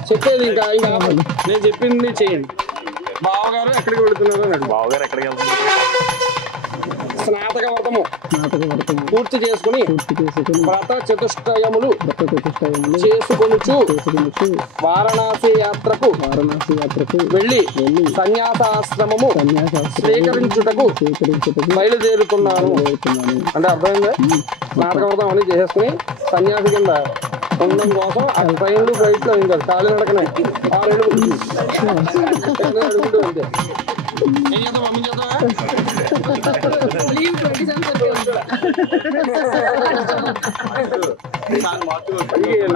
చెప్పేది ఇంకా నేను చెప్పింది చేయండి. బావగారు ఎక్కడికి వెళుతున్నారు? బావగారు ఎక్కడికి వెళ్తున్నారు? స్నాతక వ్రతము పూర్తి చేసుకుని వ్రత చతుష్టయములు చేసుకొనుచు వారణాసి యాత్రకు వెళ్ళి సన్యాసాశ్రమము స్వీకరించుటకు బయలుదేరుతున్నాను. అంటే అర్థమైందా? స్నాతక వ్రతం అన్ని చేసేసుకుని సన్యాసి కింద ఉండడం కోసం ఆ ట్రైన్లు ఫ్లైట్లు ఇంకా ఖాళీ నడకనే 6 ఏళ్ళు అడుగుతూ అంతే. ఏం చేద్దాం మమ్మీ చేద్దామా?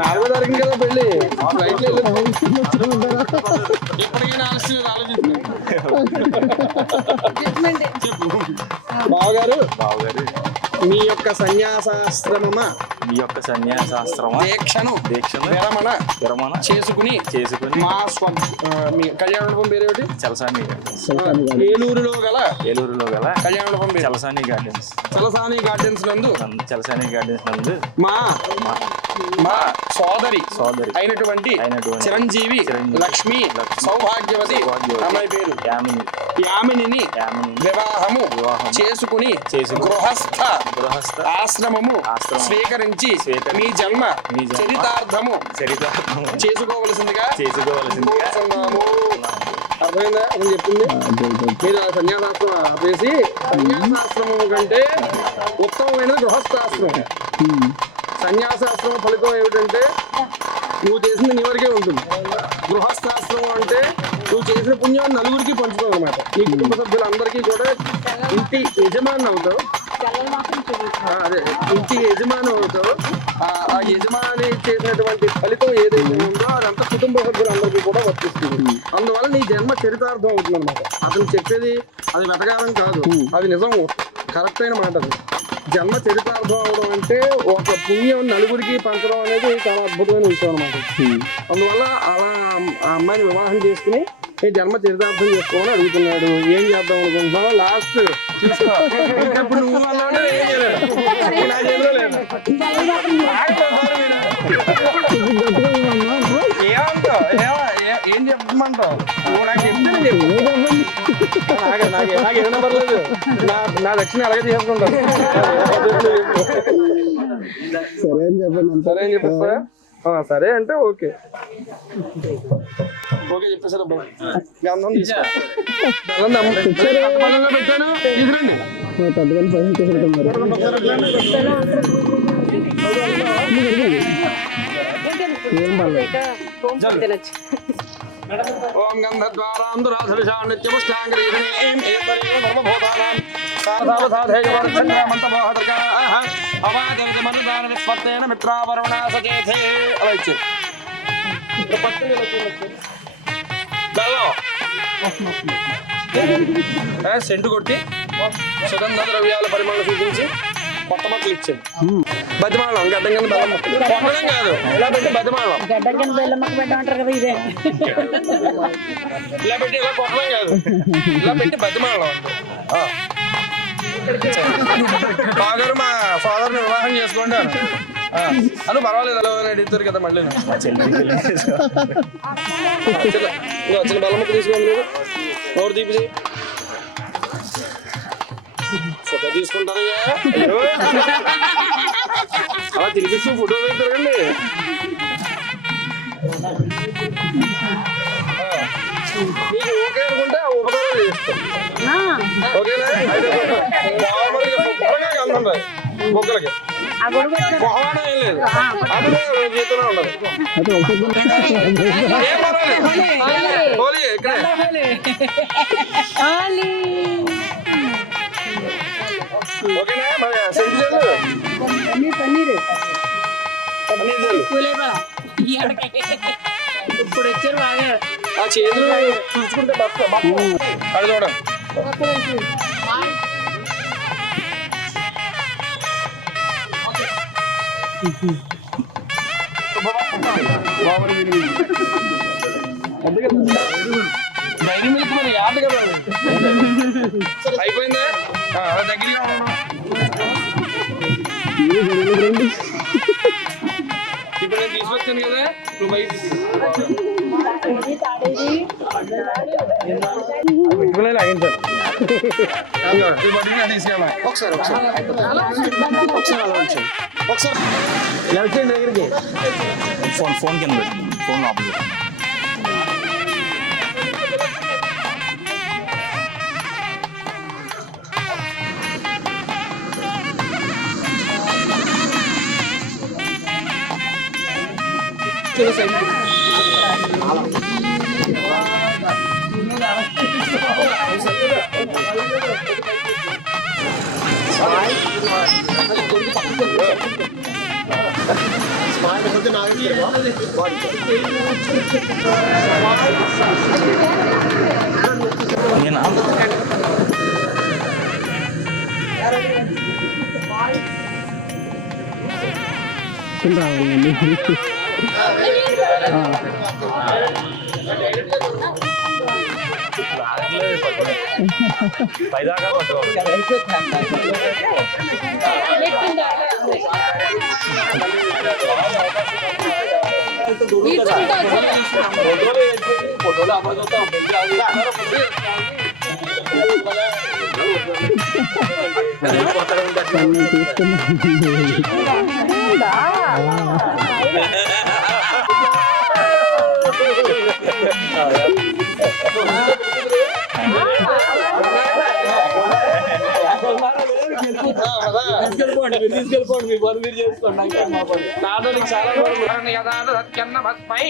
4వ తారీఖు కదా పెళ్ళి. ఫ్లైట్లు ఎప్పటికైనా ఆలస్యం ఆలోచించండి. బావగారు మీ యొక్క యొక్క సన్యాసాశ్రమమ ఈ యొక్క సన్యాసాస్త్రమ దీక్షను దీక్షను విరమణ చేసుకుని మా మీ కళ్యాణ మండపం పేరేమిటి? చలసాని ఏలూరులో గల కళ్యాణ మండపం పేరు చలసాని గార్డెన్స్ నందు మా సోదరి అయినటువంటి చిరంజీవి లక్ష్మి సౌభాగ్యవతి అమ్మాయి పేరు యామినిని వివాహము చేసుకుని గృహస్థ ఆశ్రమము స్వీకరించి మీ జన్మ చరితార్థము చేసుకోవలసిందిగా కోరుతున్నాము. అర్థమైందా అని చెప్పింది. మీరు సన్యాసాశ్రమం ఆపేసి సన్యాసాశ్రమం కంటే ఉత్తమమైనది గృహస్థాశ్రమం. సన్యాసాశ్రమం ఫలితం ఏమిటంటే నువ్వు చేసింది నీ వరకే ఉంటుంది. గృహస్థాశ్రమం అంటే నువ్వు చేసిన పుణ్యాన్ని నలుగురికి పంచుతావు అనమాట. నీ కుటుంబ సభ్యులందరికీ కూడా ఇంటి యజమాని అవుతావు. అదే ఇంటి యజమాని అవుతావు. ఆ యజమాని చేసినటువంటి ఫలితం ఏదైతే ఉందో అదంతా కుటుంబ సభ్యులందరికీ కూడా వర్తిస్తుంది. అందువల్ల నీ జన్మ చరితార్థం అవుతుంది అనమాట. అతను చెప్పేది అది వెతకాలం కాదు, అది నిజం, కరెక్ట్ అయిన మాట. అది జన్మ చరితార్థం అవడం అంటే ఒక పుణ్యం నలుగురికి పంచడం అనేది చాలా అద్భుతమైన విషయం అనమాట. అందువల్ల అలా ఆ అమ్మాయిని వివాహం చేసుకుని ఈ జన్మ చరితార్థం చేసుకోమని అడుగుతున్నాడు. ఏం చేద్దాం అనుకుంటున్నావు? లాస్ట్ ఇప్పుడు నువ్వు అన్నావు ఏం చేయలేదు. ఏం చెప్పమంటావు? నువ్వు నాకు చెప్తే నాకేమైనా పర్లేదు. నా దక్షిణ అలాగే తీసుకుంటాను. సరే అని చెప్పేస్తారా? సరే అంటే ఓకే చెప్పేసారు. గంధం పెట్టాను తీసుకురండి. ఓం గంధద్వారాంధురాధవిషాం నిత్యపుష్టాంగరీషణీం ఏతరేణ సర్వభూతానాం సాధసావధాయగవర్చన్యామంతమోహదర్గాః అవాదవిదమనుదాన నిస్పత్తేన మిత్రావరుణా సచేతే. అలా ఇచ్చారు. సెంటు కొట్టి సుగంధ ద్రవ్యాల పరిమాణం చూపించి కొత్త బట్టలు ఇచ్చాడు. బతిమాలం గడ్డం కింద బెల్లం కొట్టడం కాదు, ఇలా పెట్టి బతిమాలం గడ్డం కింద బెల్లం మొక్క పెట్టమంటారు కదా. ఇదే ఇలా పెట్టి ఇలా కొట్టడం కాదు, ఇలా పెట్టి బతిమాలం. బాగారు మా సోదరుని వివాహం చేసుకోండి అను పర్వాలేదు అలా అడుగుతారు కదా. మళ్ళీ వచ్చిన బెల్లం మొక్క తీసుకోండి. నోరు తీపి ఫోటో తీసుకుంటానయ్యా. అలా తిరిగిస్తూ ఫోటో తిరగండి. నీకు ఓకే అనుకుంటే ఆ ఉపకారం చేస్తాం. ఓకేనా? అందం మొక్కలకి మొహమానం ఏం లేదు. అది చేతనే ఉండదు. ఏం పర్వాలేదు. హోలీ ఇక్కడే. ఓకేనా? మరి సెంటు ఇప్పుడు వచ్చారు బాగా. ఆ చేతులు చూసుకుంటే బస్తా అది చూడ. డైరీ మిల్క్ మరి యాడ్ కదా అయిపోయిందా? దగ్గరగా ఇప్పుడు నేను తీసుకొచ్చాను కదా, నువ్వు బయట లాగించాను. తీసుకెళ్ళా ఒకసారి దగ్గరికి ఫోన్ కింద ఫోన్ లోపల నేనా తీసుకుని రావాలండి. పైదాకా తీసుకెళ్ళిపోండి మీ పని మీరు చేసుకోండి. చాలా సత్యన్న భస్మై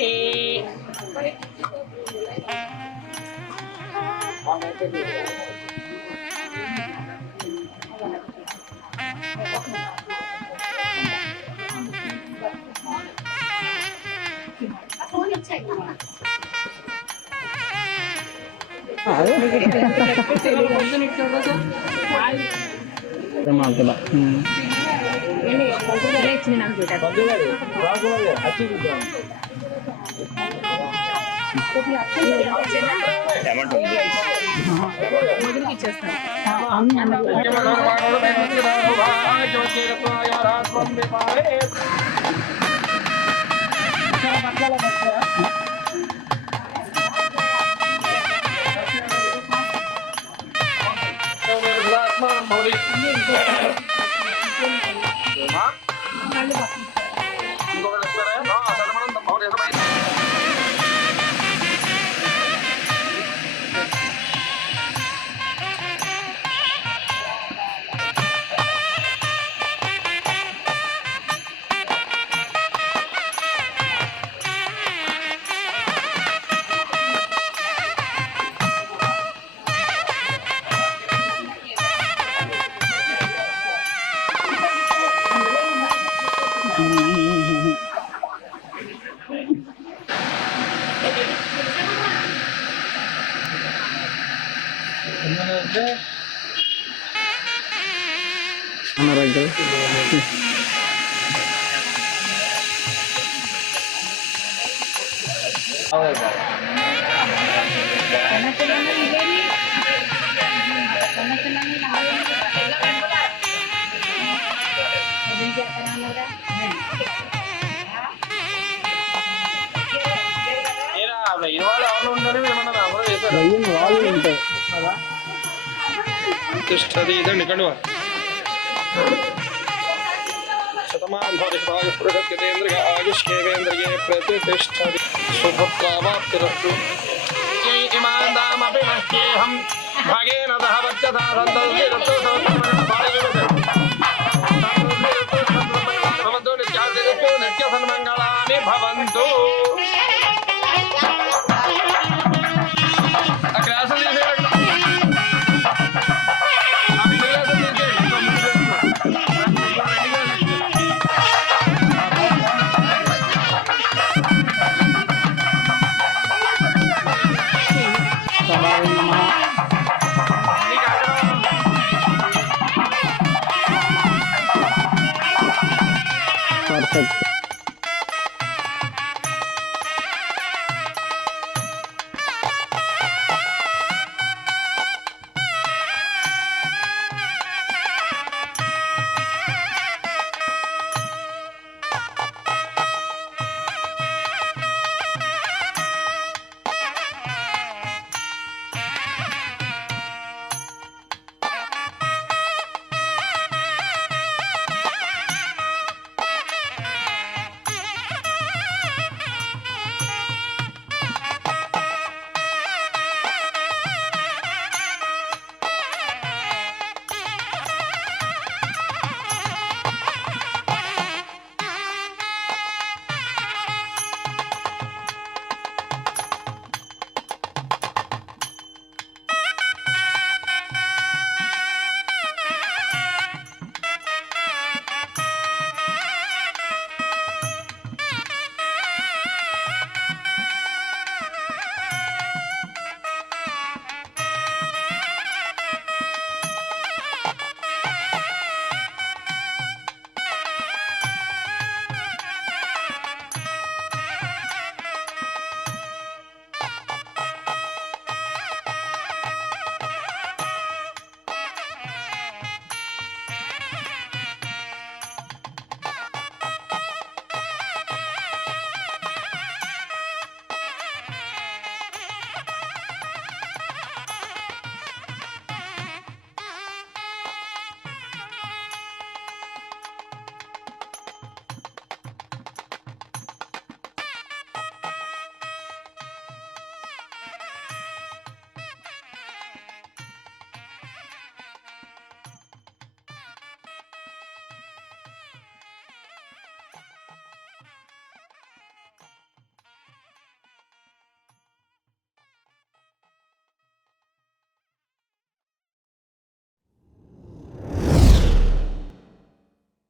ఇదండి కండువ శతమాన్ పురుషత్యేంద్రియ ఆయుష్కేంద్రియ ప్రతిష్టతి శుభప్రాప్తిరస్తు ఇమాందామపి మహ్యేహం భాగేన దహవచ్చతా సంతోషిరస్తు భవంతు నిత్యాదిస్తు నిత్య సన్మంగళాని భవంతు. Perfect.